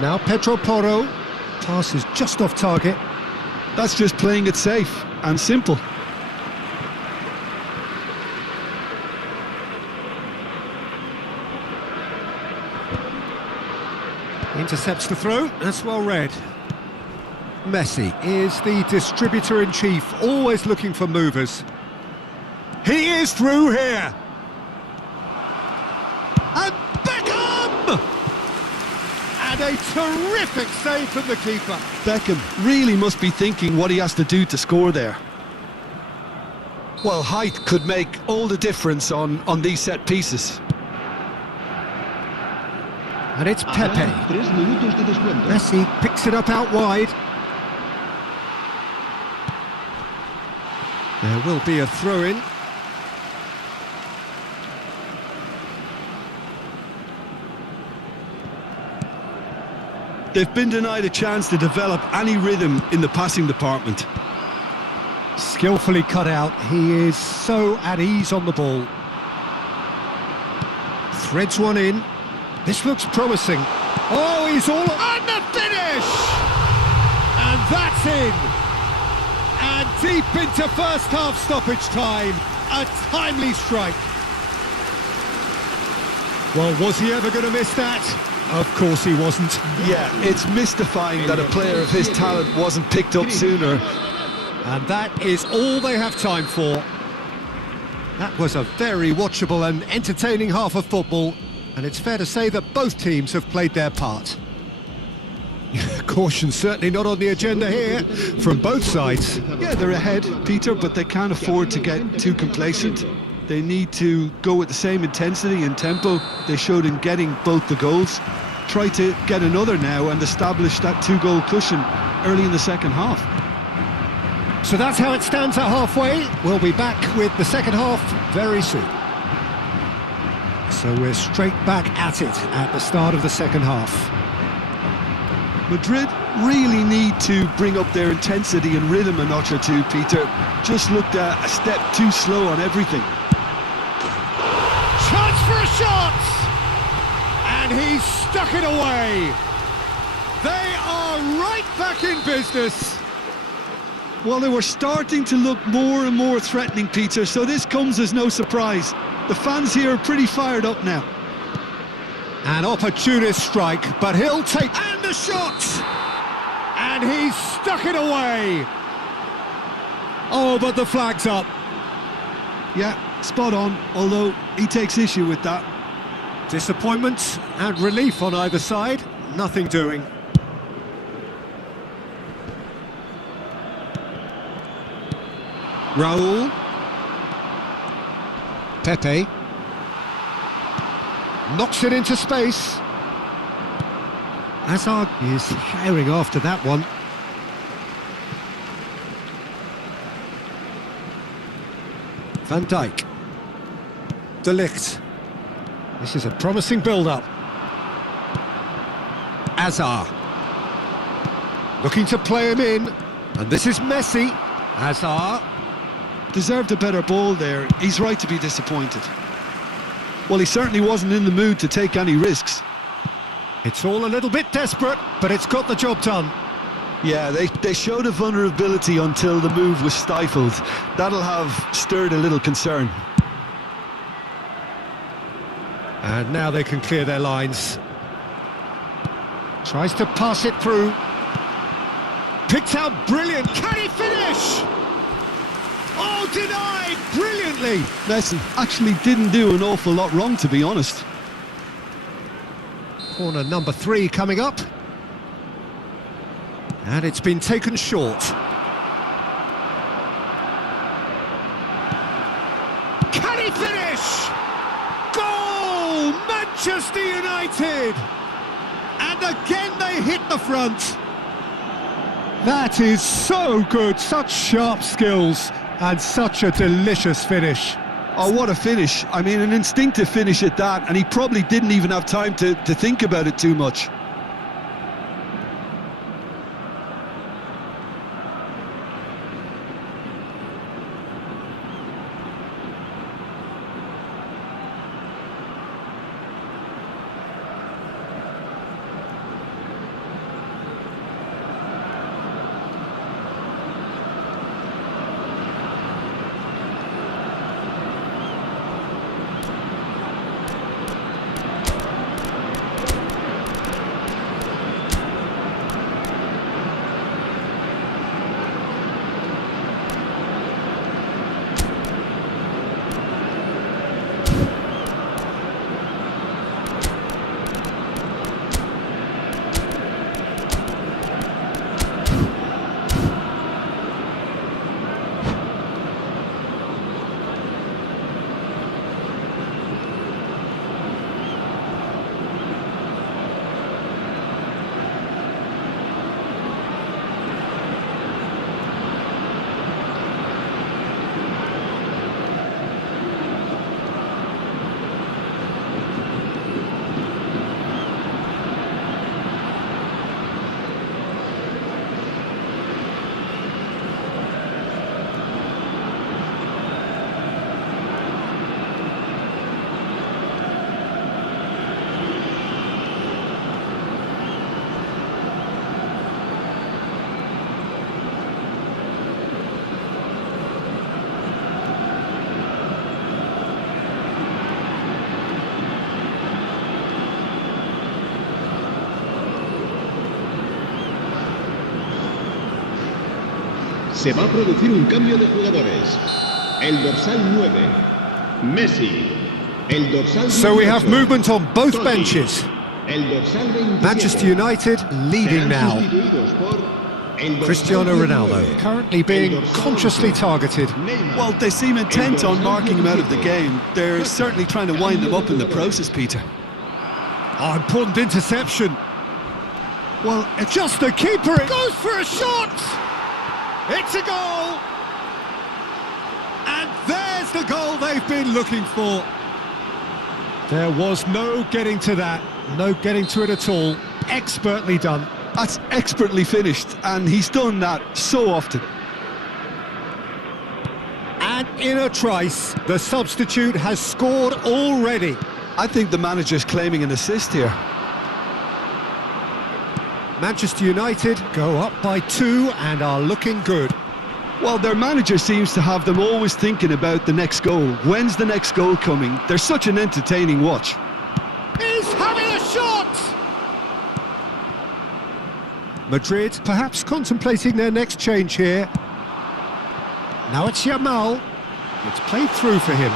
Now Pedro Porro. Pass is just off target. That's just playing it safe and simple. Intercepts the throw. That's well read. Messi is the distributor-in-chief, always looking for movers. He is through here! And Beckham! And a terrific save from the keeper. Beckham really must be thinking what he has to do to score there. Well, height could make all the difference on these set pieces. And it's Pepe. 3 minutos de descuento. Messi picks it up out wide. There will be a throw-in. They've been denied a chance to develop any rhythm in the passing department. Skillfully cut out. He is so at ease on the ball. Threads one in. This looks promising. Oh, he's all... and the finish! And that's in! And deep into first half stoppage time, a timely strike. Well, was he ever going to miss that? Of course he wasn't. Yeah, it's mystifying that a player of his talent wasn't picked up sooner. And that is all they have time for. That was a very watchable and entertaining half of football, and it's fair to say that both teams have played their part. Caution certainly not on the agenda here, from both sides. Yeah, they're ahead, Peter, but they can't afford to get too complacent. They need to go with the same intensity and tempo they showed in getting both the goals. Try to get another now and establish that 2-goal cushion early in the second half. So that's how it stands at halfway. We'll be back with the second half very soon. So we're straight back at it at the start of the second half. Madrid really need to bring up their intensity and rhythm a notch or two, Peter. Just looked a step too slow on everything. Chance for a shot! And he's stuck it away. They are right back in business. Well, they were starting to look more and more threatening, Peter, so this comes as no surprise. The fans here are pretty fired up now. An opportunist strike, but he'll take... and the shot! And he's stuck it away. Oh, but the flag's up. Yeah, spot on, although he takes issue with that. Disappointment and relief on either side. Nothing doing. Raul. Pepe. Knocks it into space. Hazard is herring after that one. Van Dijk. De Ligt. This is a promising build-up. Hazard. Looking to play him in. And this is Messi. Hazard. Deserved a better ball there. He's right to be disappointed. Well, he certainly wasn't in the mood to take any risks. It's all a little bit desperate, but it's got the job done. Yeah, they showed a vulnerability until the move was stifled. That'll have stirred a little concern. And now they can clear their lines. Tries to pass it through. Picked out brilliant. Can he finish? Oh, denied brilliantly. Messi actually didn't do an awful lot wrong, to be honest. Corner number 3 coming up. And it's been taken short. Can he finish? Goal! Manchester United! And again they hit the front. That is so good, such sharp skills and such a delicious finish. Oh, what a finish. I mean, an instinctive finish at that, and he probably didn't even have time to think about it too much. Se va a producir un cambio de jugadores. El dorsal 9, Messi. El dorsal 18, So we have movement on both Totti. benches. El dorsal 27, Manchester United leading serán now. sustituidos por el dorsal Cristiano 19, Ronaldo currently being el dorsal consciously 11, targeted. Neymar. Well, they seem intent on marking him out of the game. They're Totti. certainly trying to wind them up in the process, Peter. Oh, important interception. Well, It's just the keeper. It goes for a shot. It's a goal. And there's the goal they've been looking for. There was no getting to that. No getting to it at all. Expertly done. that's expertly finished, and he's done that so often. And in a trice, the substitute has scored already. I think the manager's claiming an assist here. Manchester United go up by 2 and are looking good. Well, their manager seems to have them always thinking about the next goal. When's the next goal coming? They're such an entertaining watch. He's having a shot! Madrid perhaps contemplating their next change here. Now it's Yamal. It's played through for him.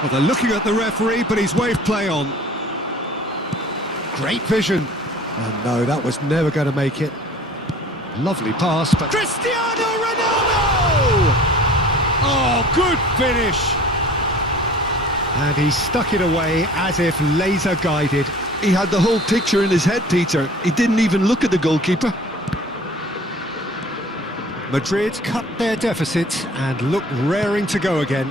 Well, they're looking at the referee, but he's waved play on. Great vision. And no, that was never going to make it. Lovely pass, but... Cristiano Ronaldo! Oh, good finish. And he stuck it away as if laser guided. He had the whole picture in his head, Peter. He didn't even look at the goalkeeper. Madrid cut their deficit and look raring to go again.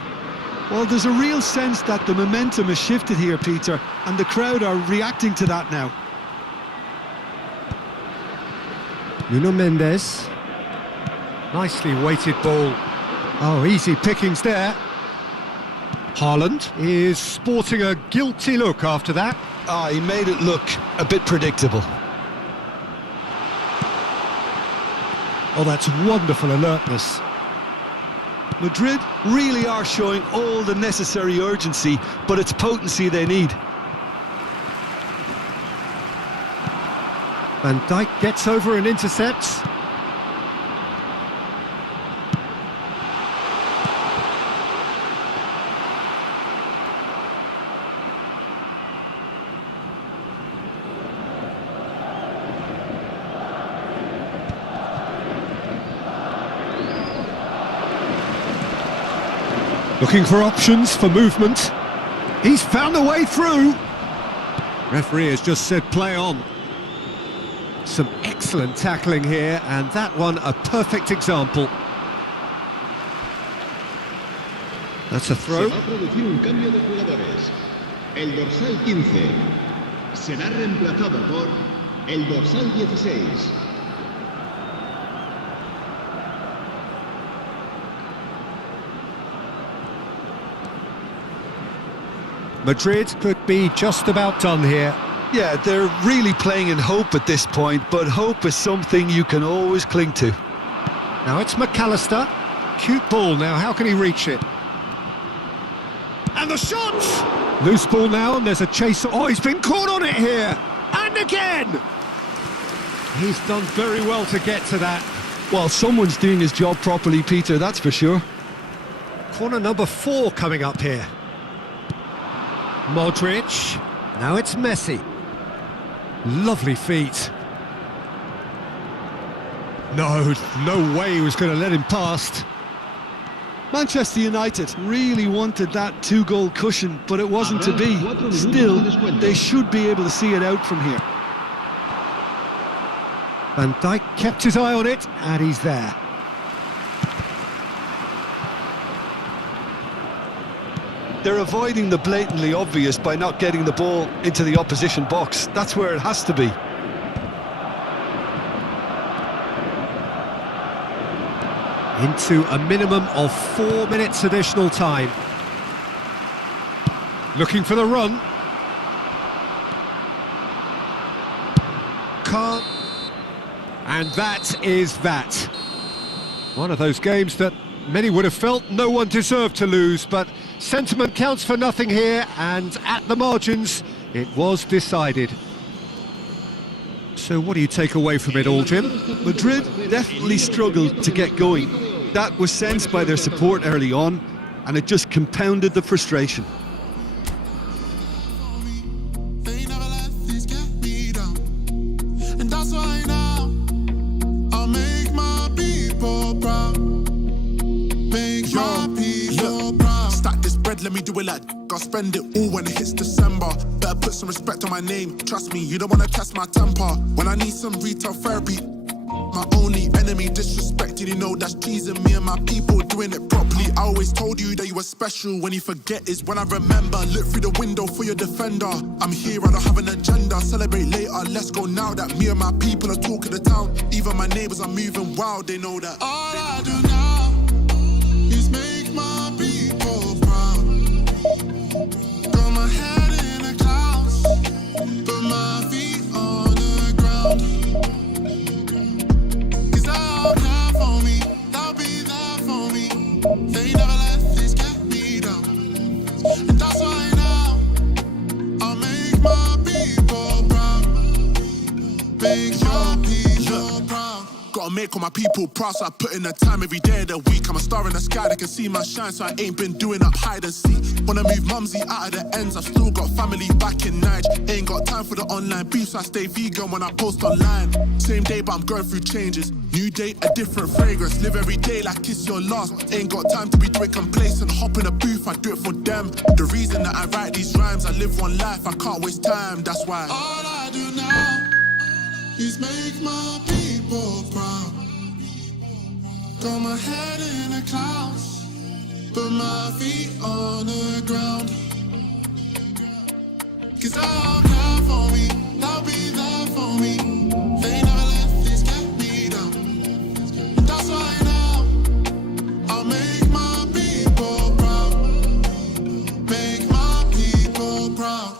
Well, there's a real sense that the momentum has shifted here, Peter, and the crowd are reacting to that now. Nuno Mendes. Nicely weighted ball. Oh, easy pickings there. Haaland is sporting a guilty look after that. Ah, he made it look a bit predictable. Oh, that's wonderful alertness. Madrid really are showing all the necessary urgency, but it's potency they need. Van Dijk gets over and intercepts. Looking for options for movement. He's found a way through. Referee has just said play on. Some excellent tackling here, and that one a perfect example. That's a throw. Se va a producir un cambio de jugadores. El dorsal 15 será reemplazado por el dorsal 16. Madrid could be just about done here. Yeah, they're really playing in hope at this point, but hope is something you can always cling to. Now it's McAllister. Cute ball now, how can he reach it? And the shot! Loose ball now, and there's a chase. Oh, he's been caught on it here! And again! He's done very well to get to that. Well, someone's doing his job properly, Peter, that's for sure. Corner number 4 coming up here. Modric. Now it's Messi. Lovely feet. No way he was going to let him past. Manchester United really wanted that two-goal cushion, but it wasn't to be. Still, they should be able to see it out from here. Van Dijk kept his eye on it, and he's there. They're avoiding the blatantly obvious by not getting the ball into the opposition box. That's where it has to be. Into a minimum of 4 minutes additional time. Looking for the run. Can't. And that is that. One of those games that many would have felt no one deserved to lose, but sentiment counts for nothing here, and at the margins, it was decided. So what do you take away from it all, Jim? Madrid definitely struggled to get going. That was sensed by their support early on, and it just compounded the frustration. They never let this get me down. And that's why now I'll make my people proud. Make my people proud. Stack this bread, let me do it like I'll spend it all when it hits December. Better put some respect on my name. Trust me, you don't wanna test my temper. When I need some retail therapy, my only enemy disrespected, you know that's teasing me and my people doing it properly. I always told you that you were special. When you forget is when I remember. Look through the window for your defender. I'm here, I don't have an agenda. Celebrate later, let's go now that me and my people are talking the town. Even my neighbors are moving wild, they know that. All I do now is make my people proud. Got my head in the clouds, put my feet on the ground. They never let this get me down. And that's why now I'll make my people proud. Make your people proud. Gotta gotta make all my people proud, so I put in the time every day of the week. I'm a star in the sky, they can see my shine, so I ain't been doing up hide and seek. Wanna move mumsy out of the ends, I've still got family back in Niger. Ain't got time for the online beef, so I stay vegan when I post online. Same day, but I'm going through changes. New day, a different fragrance. Live every day like it's your last. Ain't got time to be doing complacent. Hop in a booth, I do it for them. The reason that I write these rhymes, I live one life, I can't waste time, that's why. All I do now is make my people proud. Got my head in the clouds, put my feet on the ground. Cause they'll care for me, they'll be there for me. They never let this get me down. And that's why now I'll make my people proud. Make my people proud.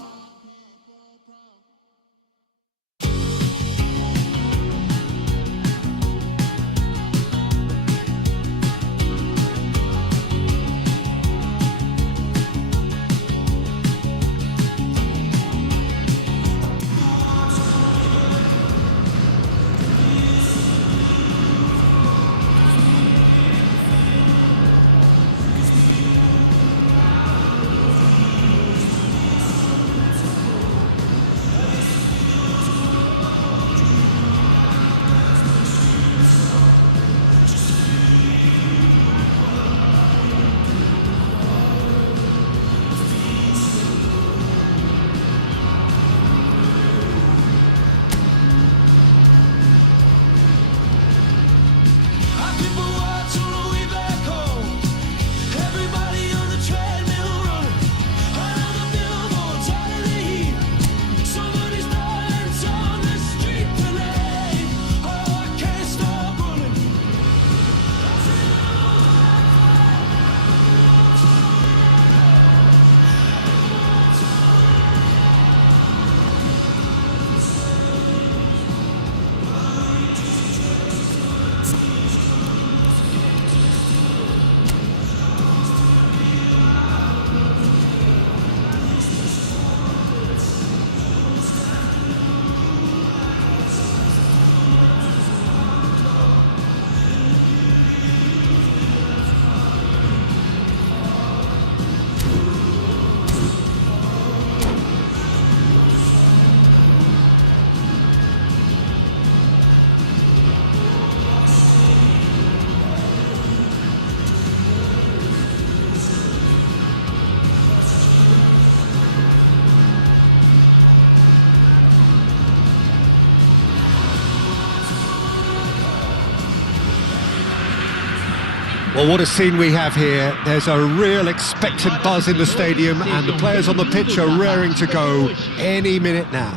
Well, what a scene we have here. There's a real expectant buzz in the stadium and the players on the pitch are raring to go any minute now.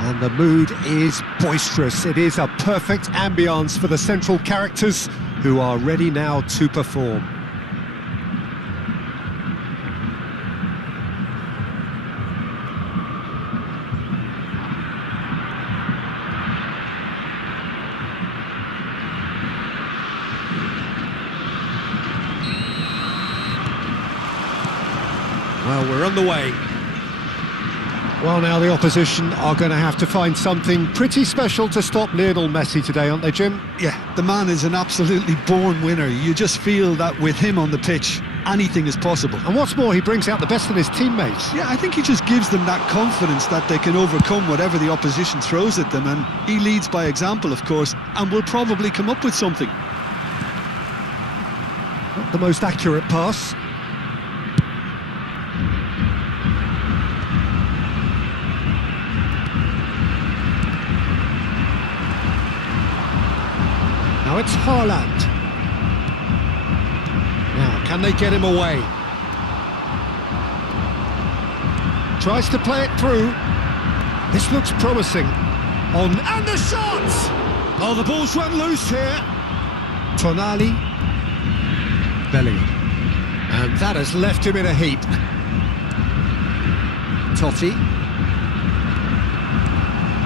And the mood is boisterous. It is a perfect ambience for the central characters who are ready now to perform. Well, we're on the way. Well, now the opposition are going to have to find something pretty special to stop Lionel Messi today, aren't they, Jim? Yeah, the man is an absolutely born winner. You just feel that with him on the pitch, anything is possible. And what's more, he brings out the best in his teammates. Yeah, I think he just gives them that confidence that they can overcome whatever the opposition throws at them, and he leads by example, of course, and will probably come up with something. Not the most accurate pass. Now it's Haaland. Now, can they get him away? Tries to play it through. This looks promising. And the shot! Oh, the ball's run loose here. Tonali. Bellingham. And that has left him in a heap. Totti.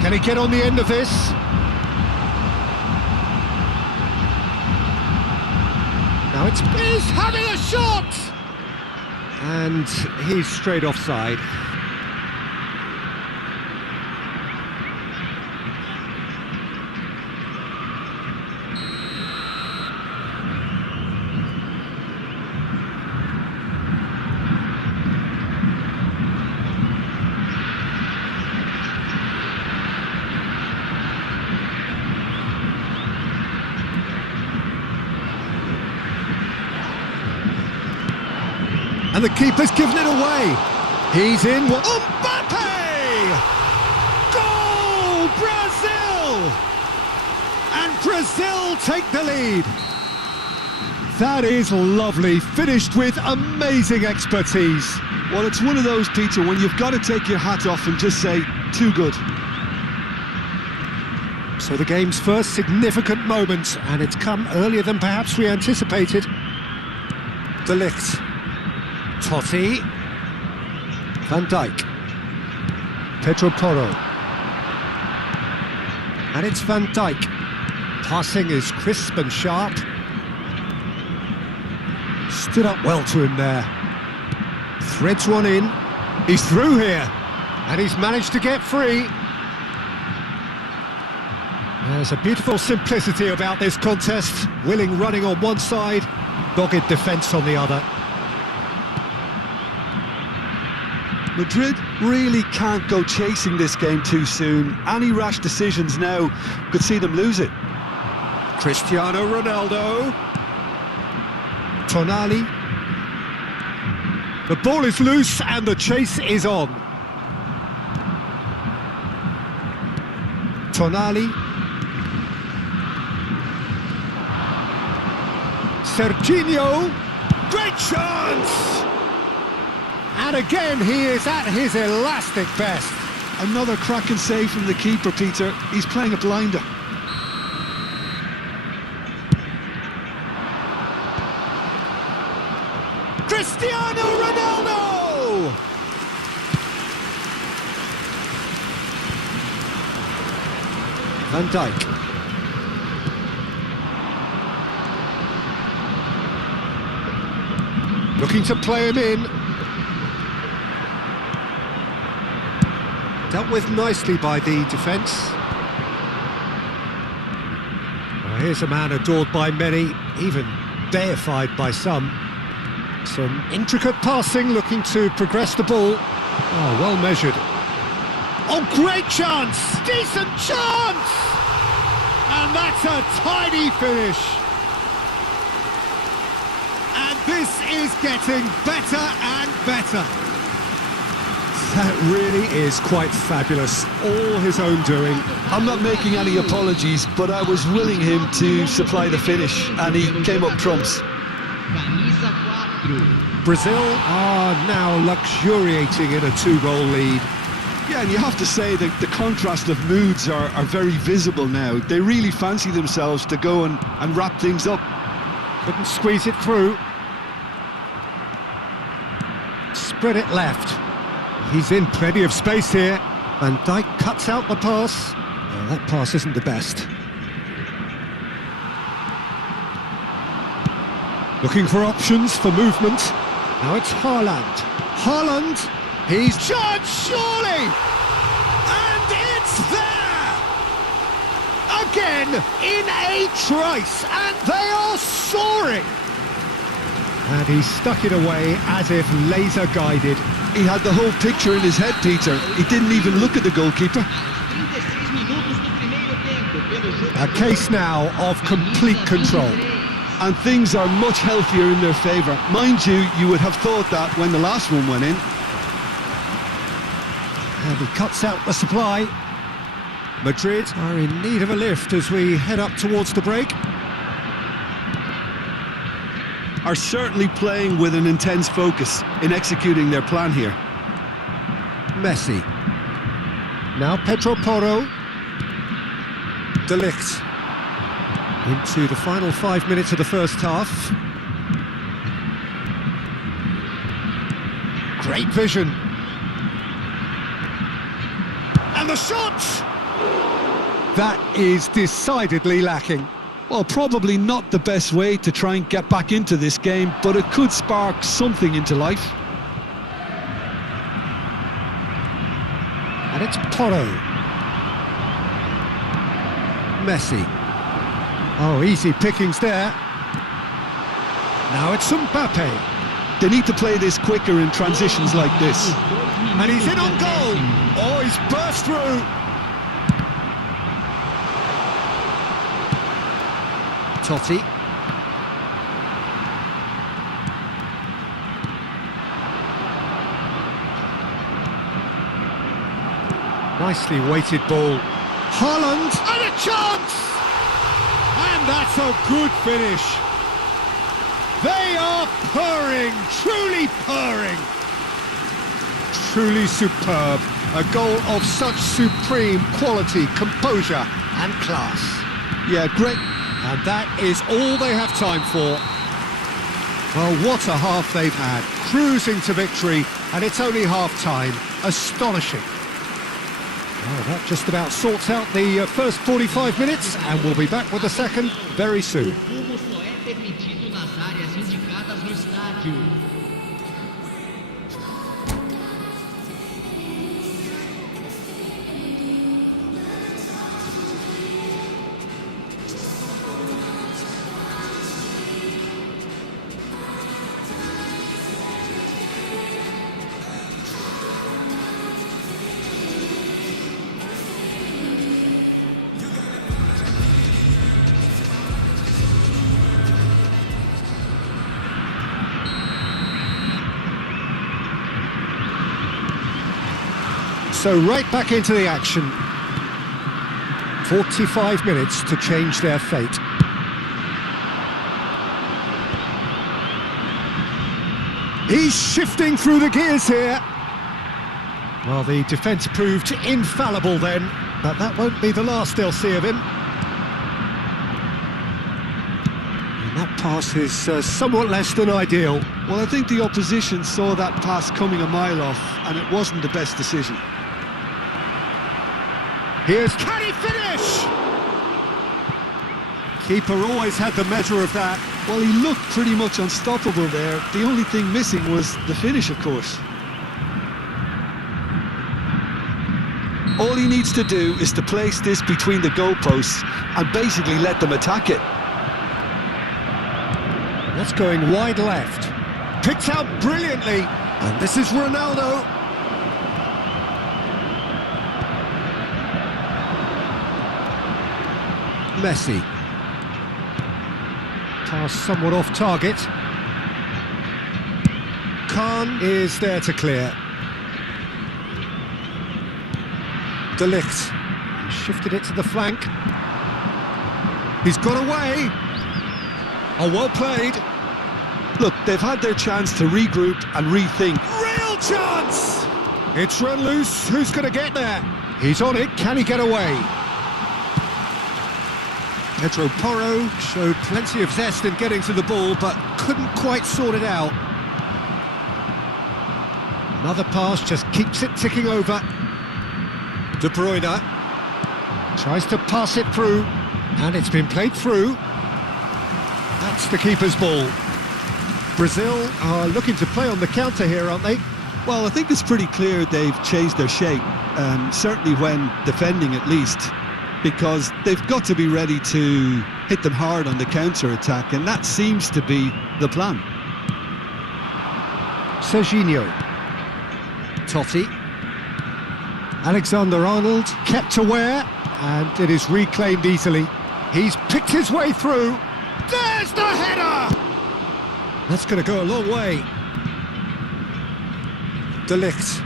Can he get on the end of this? Now he's having a shot! And he's straight offside. And the keeper's given it away. He's in. Mbappe! Goal! Brazil! And Brazil take the lead. That is lovely, finished with amazing expertise. Well, it's one of those, Peter, when you've got to take your hat off and just say, too good. So the game's first significant moment, and it's come earlier than perhaps we anticipated. De Ligt. Totti. Van Dijk. Pedro Porro. And it's Van Dijk. Passing is crisp and sharp. Stood up well to him there. Threads one in. He's through here. And he's managed to get free. There's a beautiful simplicity about this contest. Willing running on one side, dogged defence on the other. Madrid really can't go chasing this game too soon. Any rash decisions now could see them lose it. Cristiano Ronaldo. Tonali. The ball is loose and the chase is on. Tonali. Serginho. Great chance! And again, he is at his elastic best. Another cracking save from the keeper, Peter. He's playing a blinder. Cristiano Ronaldo! Van Dijk. Looking to play him in. Dealt with nicely by the defence. Well, here's a man adored by many, even deified by some. Some intricate passing, looking to progress the ball. Oh, well measured. Oh, great chance! Decent chance! And that's a tidy finish. And this is getting better and better. That really is quite fabulous. All his own doing. I'm not making any apologies, but I was willing him to supply the finish, and he came up trumps. Brazil are now luxuriating in a 2-goal lead. Yeah, and you have to say that the contrast of moods are very visible now. They really fancy themselves to go and wrap things up. Couldn't squeeze it through. Spread it left. He's in plenty of space here. Van Dijk cuts out the pass. Oh, that pass isn't the best. Looking for options for movement. Now it's Haaland. Haaland, he's charged, surely! And it's there! Again, in a trice, and they are soaring! And he stuck it away as if laser-guided. He had the whole picture in his head, Peter. He didn't even look at the goalkeeper. A case now of complete control. And things are much healthier in their favour. Mind you, you would have thought that when the last one went in. And he cuts out the supply. Madrid are in need of a lift as we head up towards the break. Are certainly playing with an intense focus in executing their plan here. Messi. Now Pedro Porro. De Ligt. Into the final 5 minutes of the first half. Great vision. And the shot! That is decidedly lacking. Well, probably not the best way to try and get back into this game, but it could spark something into life. And it's Porro. Messi. Oh, easy pickings there. Now it's Mbappe. They need to play this quicker in transitions like this. And he's in on goal. Oh, he's burst through. Totti. Nicely weighted ball. Haaland, and a chance! And that's a good finish. They are purring, truly purring. Truly superb. A goal of such supreme quality, composure and class. Yeah, great. And that is all they have time for. Well, what a half they've had. Cruising to victory, and it's only half-time. Astonishing. Well, that just about sorts out the first 45 minutes, and we'll be back with the second very soon. Fumo só é permitido nas áreas indicadas no estádio. So right back into the action. 45 minutes to change their fate. He's shifting through the gears here. Well, the defence proved infallible then, but that won't be the last they'll see of him. And that pass is somewhat less than ideal. Well, I think the opposition saw that pass coming a mile off, and it wasn't the best decision. Here's, can he finish? Keeper always had the measure of that. Well, he looked pretty much unstoppable there. The only thing missing was the finish, of course. All he needs to do is to place this between the goalposts and basically let them attack it. That's going wide left. Picked out brilliantly. And this is Ronaldo. Messi. Pass somewhat off target. Khan is there to clear. De Ligt shifted it to the flank. He's got away. Oh, well played. Look, they've had their chance to regroup and rethink. Real chance! It's run loose. Who's going to get there? He's on it. Can he get away? Pedro Porro showed plenty of zest in getting to the ball, but couldn't quite sort it out. Another pass just keeps it ticking over. De Bruyne tries to pass it through, and it's been played through. That's the keeper's ball. Brazil are looking to play on the counter here, aren't they? Well, I think it's pretty clear they've changed their shape, certainly when defending at least, because they've got to be ready to hit them hard on the counter-attack, and that seems to be the plan. Serginho. Totti. Alexander-Arnold kept aware, and it is reclaimed easily. He's picked his way through. There's the header! That's going to go a long way. De Ligt.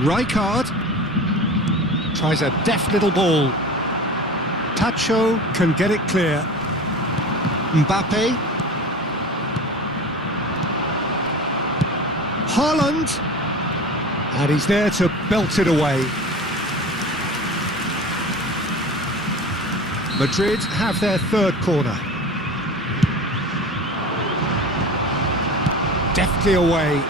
Rijkaard tries a deft little ball. Pacho can get it clear. Mbappe. Haaland. And he's there to belt it away. Madrid have their third corner. Deftly away.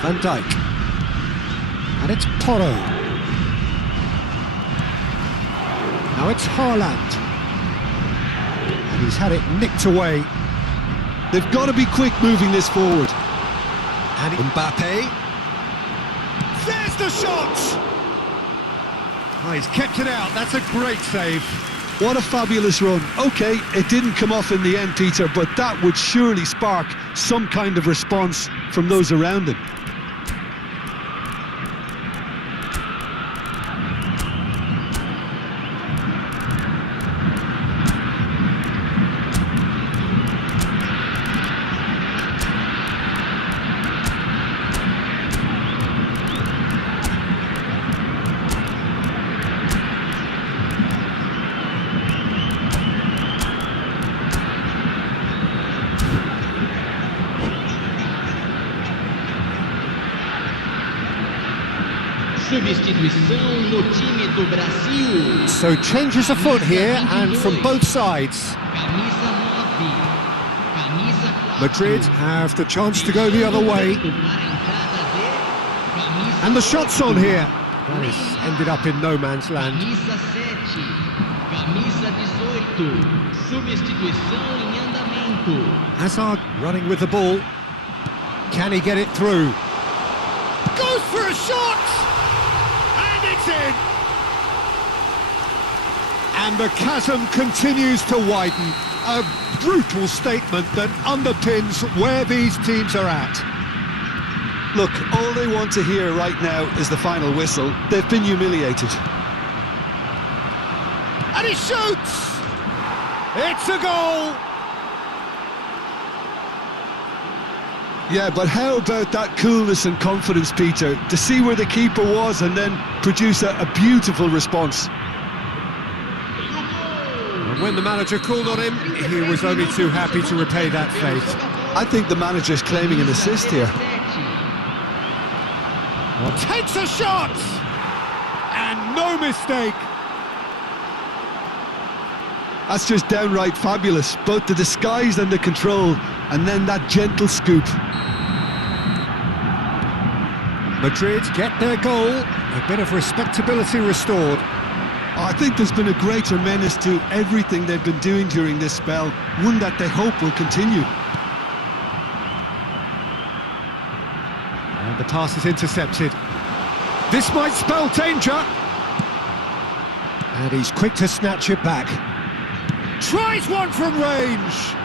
Van Dijk. And it's Porro. Now it's Haaland. And he's had it nicked away. They've got to be quick moving this forward. And Mbappe. There's the shot! Oh, he's kept it out. That's a great save. What a fabulous run. OK, it didn't come off in the end, Peter, but that would surely spark some kind of response from those around him. Substituição no time do Brasil. So changes afoot here and from both sides. Camisa 9. Camisa 4. Madrid have the chance to go the other way. And the shot's on here. That has ended up in no man's land. Camisa 7. Camisa 18. Substituição em andamento. Hazard running with the ball. Can he get it through? Goes for a shot! And it's in! And the chasm continues to widen. A brutal statement that underpins where these teams are at. Look, all they want to hear right now is the final whistle. They've been humiliated. And he shoots! It's a goal! Yeah, but how about that coolness and confidence, Peter, to see where the keeper was and then produce a beautiful response. And when the manager called on him, he was only too happy to repay that faith. I think the manager's claiming an assist here. Takes a shot! And no mistake! That's just downright fabulous, both the disguise and the control, and then that gentle scoop. Madrid get their goal, a bit of respectability restored. I think there's been a greater menace to everything they've been doing during this spell, one that they hope will continue. And the pass is intercepted. This might spell danger. And he's quick to snatch it back. Tries one from range.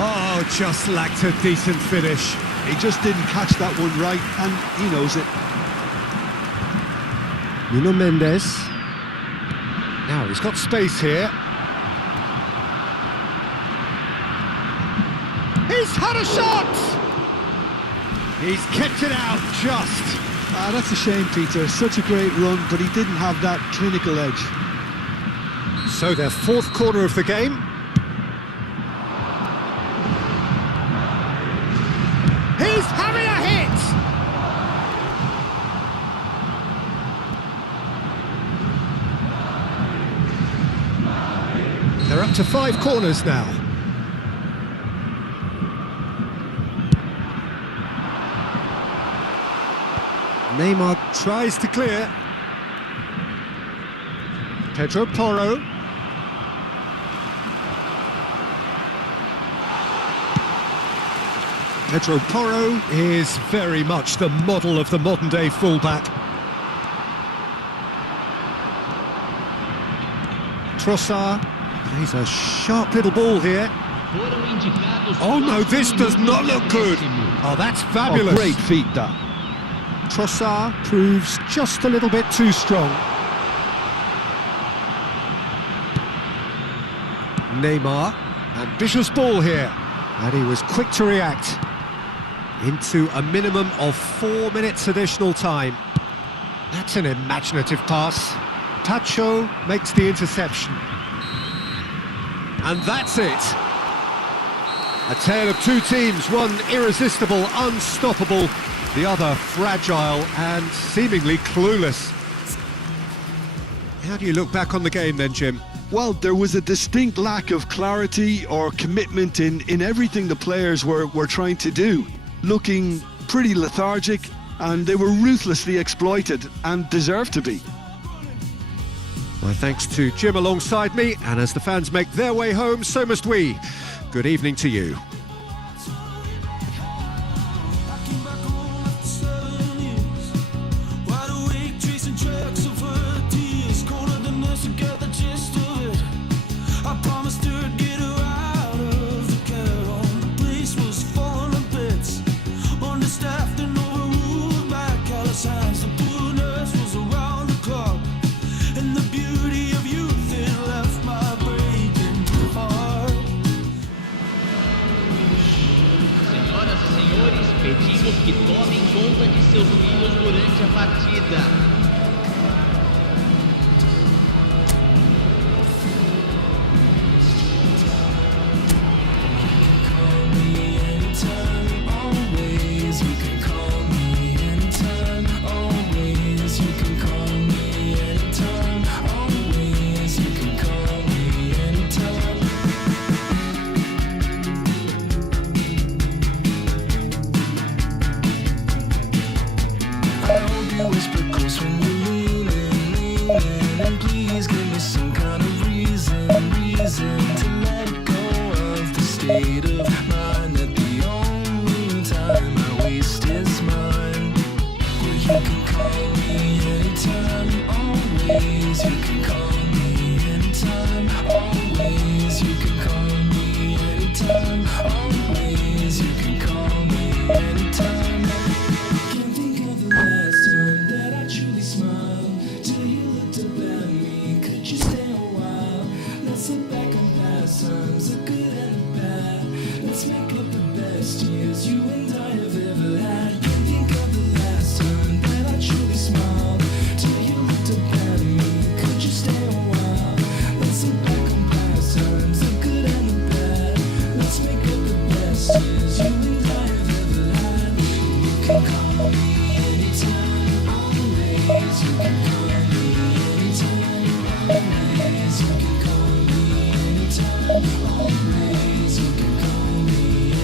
Oh, just lacked a decent finish. He just didn't catch that one right, and he knows it. Nuno Mendes. Now he's got space here. He's had a shot! He's kept it out just. That's a shame, Peter. Such a great run, but he didn't have that clinical edge. So their fourth corner of the game. He's having a hit! They're up to 5 corners now. Neymar tries to clear. Pedro Porro. Pedro Porro is very much the model of the modern-day fullback. Trossard plays a sharp little ball here. Oh no, this does not look good. Oh, that's fabulous. Oh, great feat, that. Trossard proves just a little bit too strong. Neymar, ambitious ball here, and he was quick to react. Into a minimum of 4 minutes additional time. That's an imaginative pass. Tacho makes the interception. And that's it. A tale of two teams, one irresistible, unstoppable, the other fragile and seemingly clueless. How do you look back on the game then, Jim? Well, there was a distinct lack of clarity or commitment in everything the players were trying to do. Looking pretty lethargic, and they were ruthlessly exploited and deserved to be. My thanks to Jim alongside me, and as the fans make their way home, so must we. Good evening to you. Pedimos que tomem conta de seus filhos durante a partida. Anytime, always, you can call me anytime, always.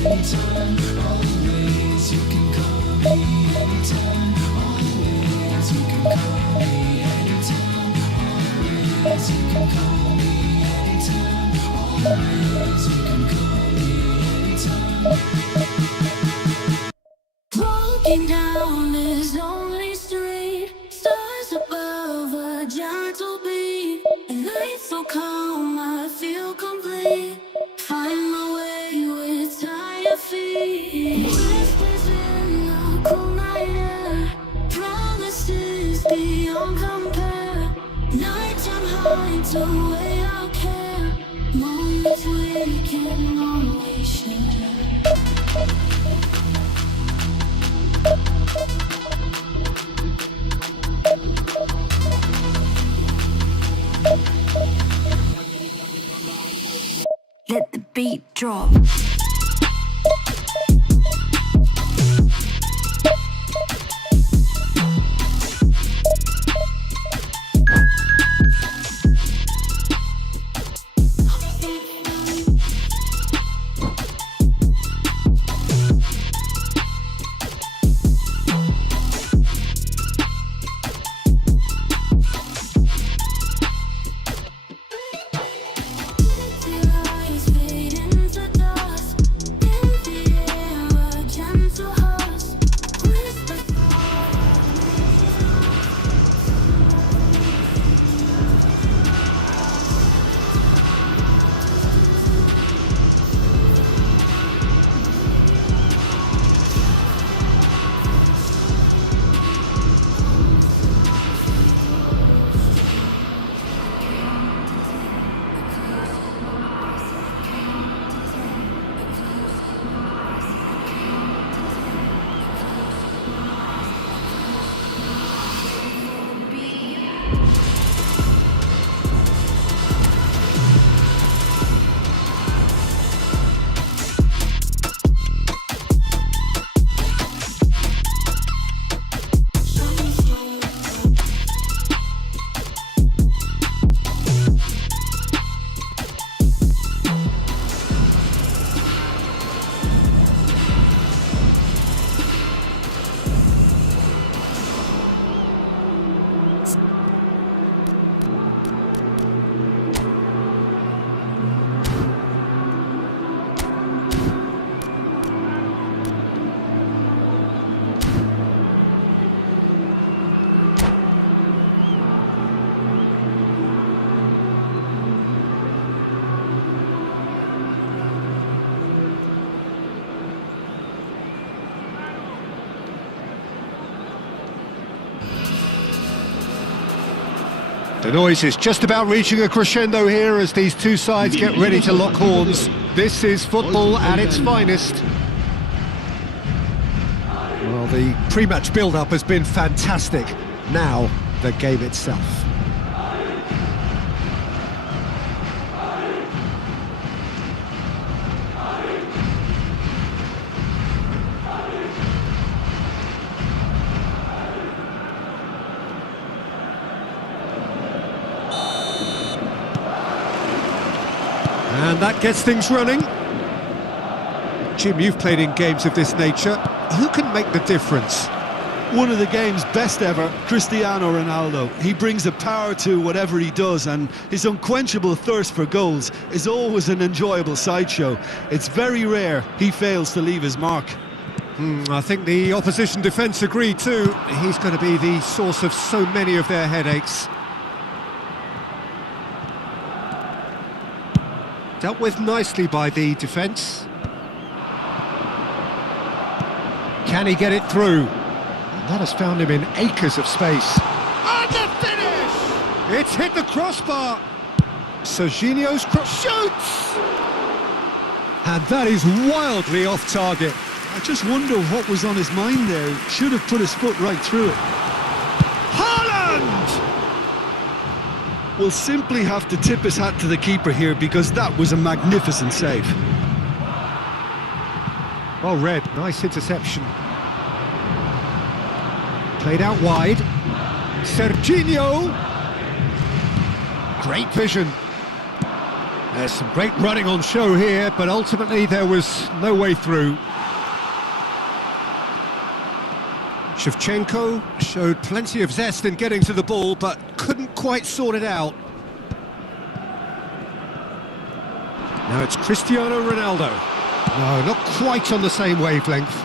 anytime, always. You can call me anytime, always. You can call me anytime, always. You can call me anytime, always. You can call me anytime. Walking down this lonely street, stars above a gentle beat, and night so calm I feel complete. Find my way with tired feet. Whispers in the cool night air, promises beyond compare. Nighttime hides away our care, moments we can always share. Let the beat drop. The noise is just about reaching a crescendo here as these two sides get ready to lock horns. This is football at its finest. Well, the pre-match build-up has been fantastic. Now, the game itself. And that gets things running. Jim, you've played in games of this nature. Who can make the difference? One of the game's best ever, Cristiano Ronaldo. He brings a power to whatever he does, and his unquenchable thirst for goals is always an enjoyable sideshow. It's very rare he fails to leave his mark. I think the opposition defence agree too. He's going to be the source of so many of their headaches. Dealt with nicely by the defence. Can he get it through? And that has found him in acres of space. And the finish! It's hit the crossbar. Serginho's cross shoots! And that is wildly off target. I just wonder what was on his mind there. Should have put his foot right through it. Haaland! Will simply have to tip his hat to the keeper here, because that was a magnificent save. Well read, nice interception. Played out wide. Serginho! Great vision. There's some great running on show here, but ultimately there was no way through. Shevchenko showed plenty of zest in getting to the ball, but couldn't quite sort it out. Now it's Cristiano Ronaldo. No, not quite on the same wavelength.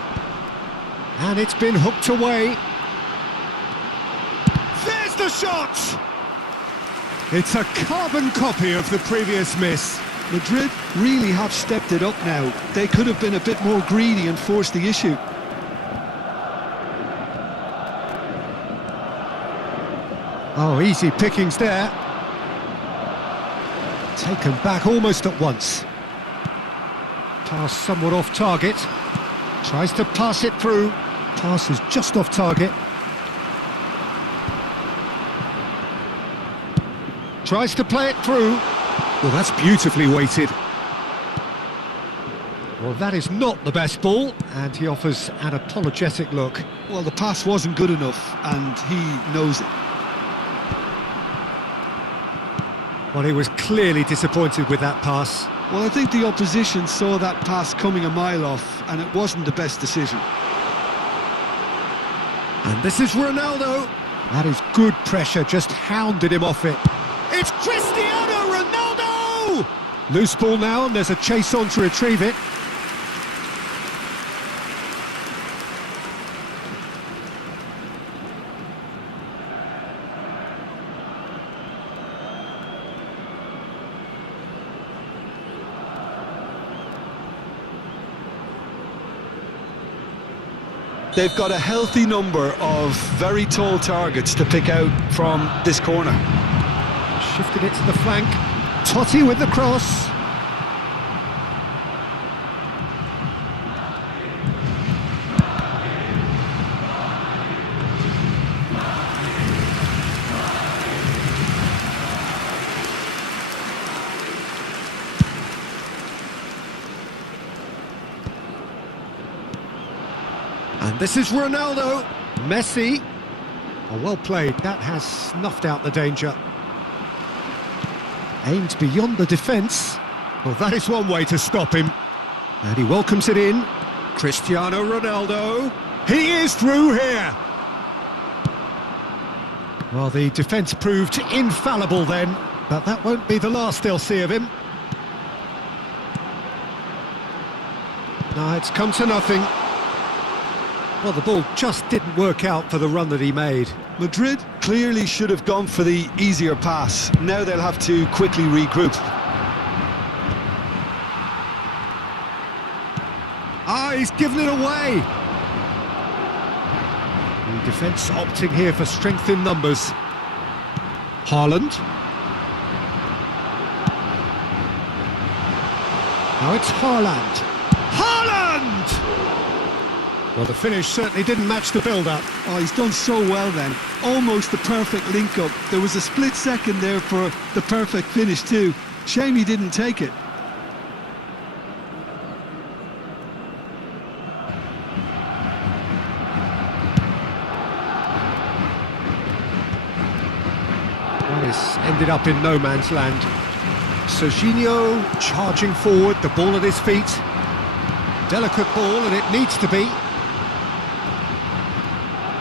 And it's been hooked away. There's the shot! It's a carbon copy of the previous miss. Madrid really have stepped it up now. They could have been a bit more greedy and forced the issue. Oh, easy pickings there. Taken back almost at once. Pass somewhat off target. Tries to pass it through. Pass is just off target. Tries to play it through. Well, that's beautifully weighted. Well, that is not the best ball, and he offers an apologetic look. Well, the pass wasn't good enough, and he knows it. Well, he was clearly disappointed with that pass. Well, I think the opposition saw that pass coming a mile off, and it wasn't the best decision. And this is Ronaldo. That is good pressure, just hounded him off it. It's Cristiano Ronaldo! Loose ball now, and there's a chase on to retrieve it. They've got a healthy number of very tall targets to pick out from this corner. Shifted it to the flank. Totti with the cross. And this is Ronaldo. Messi. Oh, well played. That has snuffed out the danger. Aimed beyond the defence. Well, that is one way to stop him. And he welcomes it in. Cristiano Ronaldo. He is through here. Well, the defence proved infallible then, but that won't be the last they'll see of him. No, it's come to nothing. Well, the ball just didn't work out for the run that he made. Madrid clearly should have gone for the easier pass. Now they'll have to quickly regroup. Ah, he's given it away. The defence opting here for strength in numbers. Haaland. Now it's Haaland. Haaland! Well, the finish certainly didn't match the build-up. Oh, he's done so well then. Almost the perfect link-up. There was a split second there for the perfect finish too. Shame he didn't take it. That has ended up in no man's land. Serginho charging forward, the ball at his feet. Delicate ball, and it needs to be.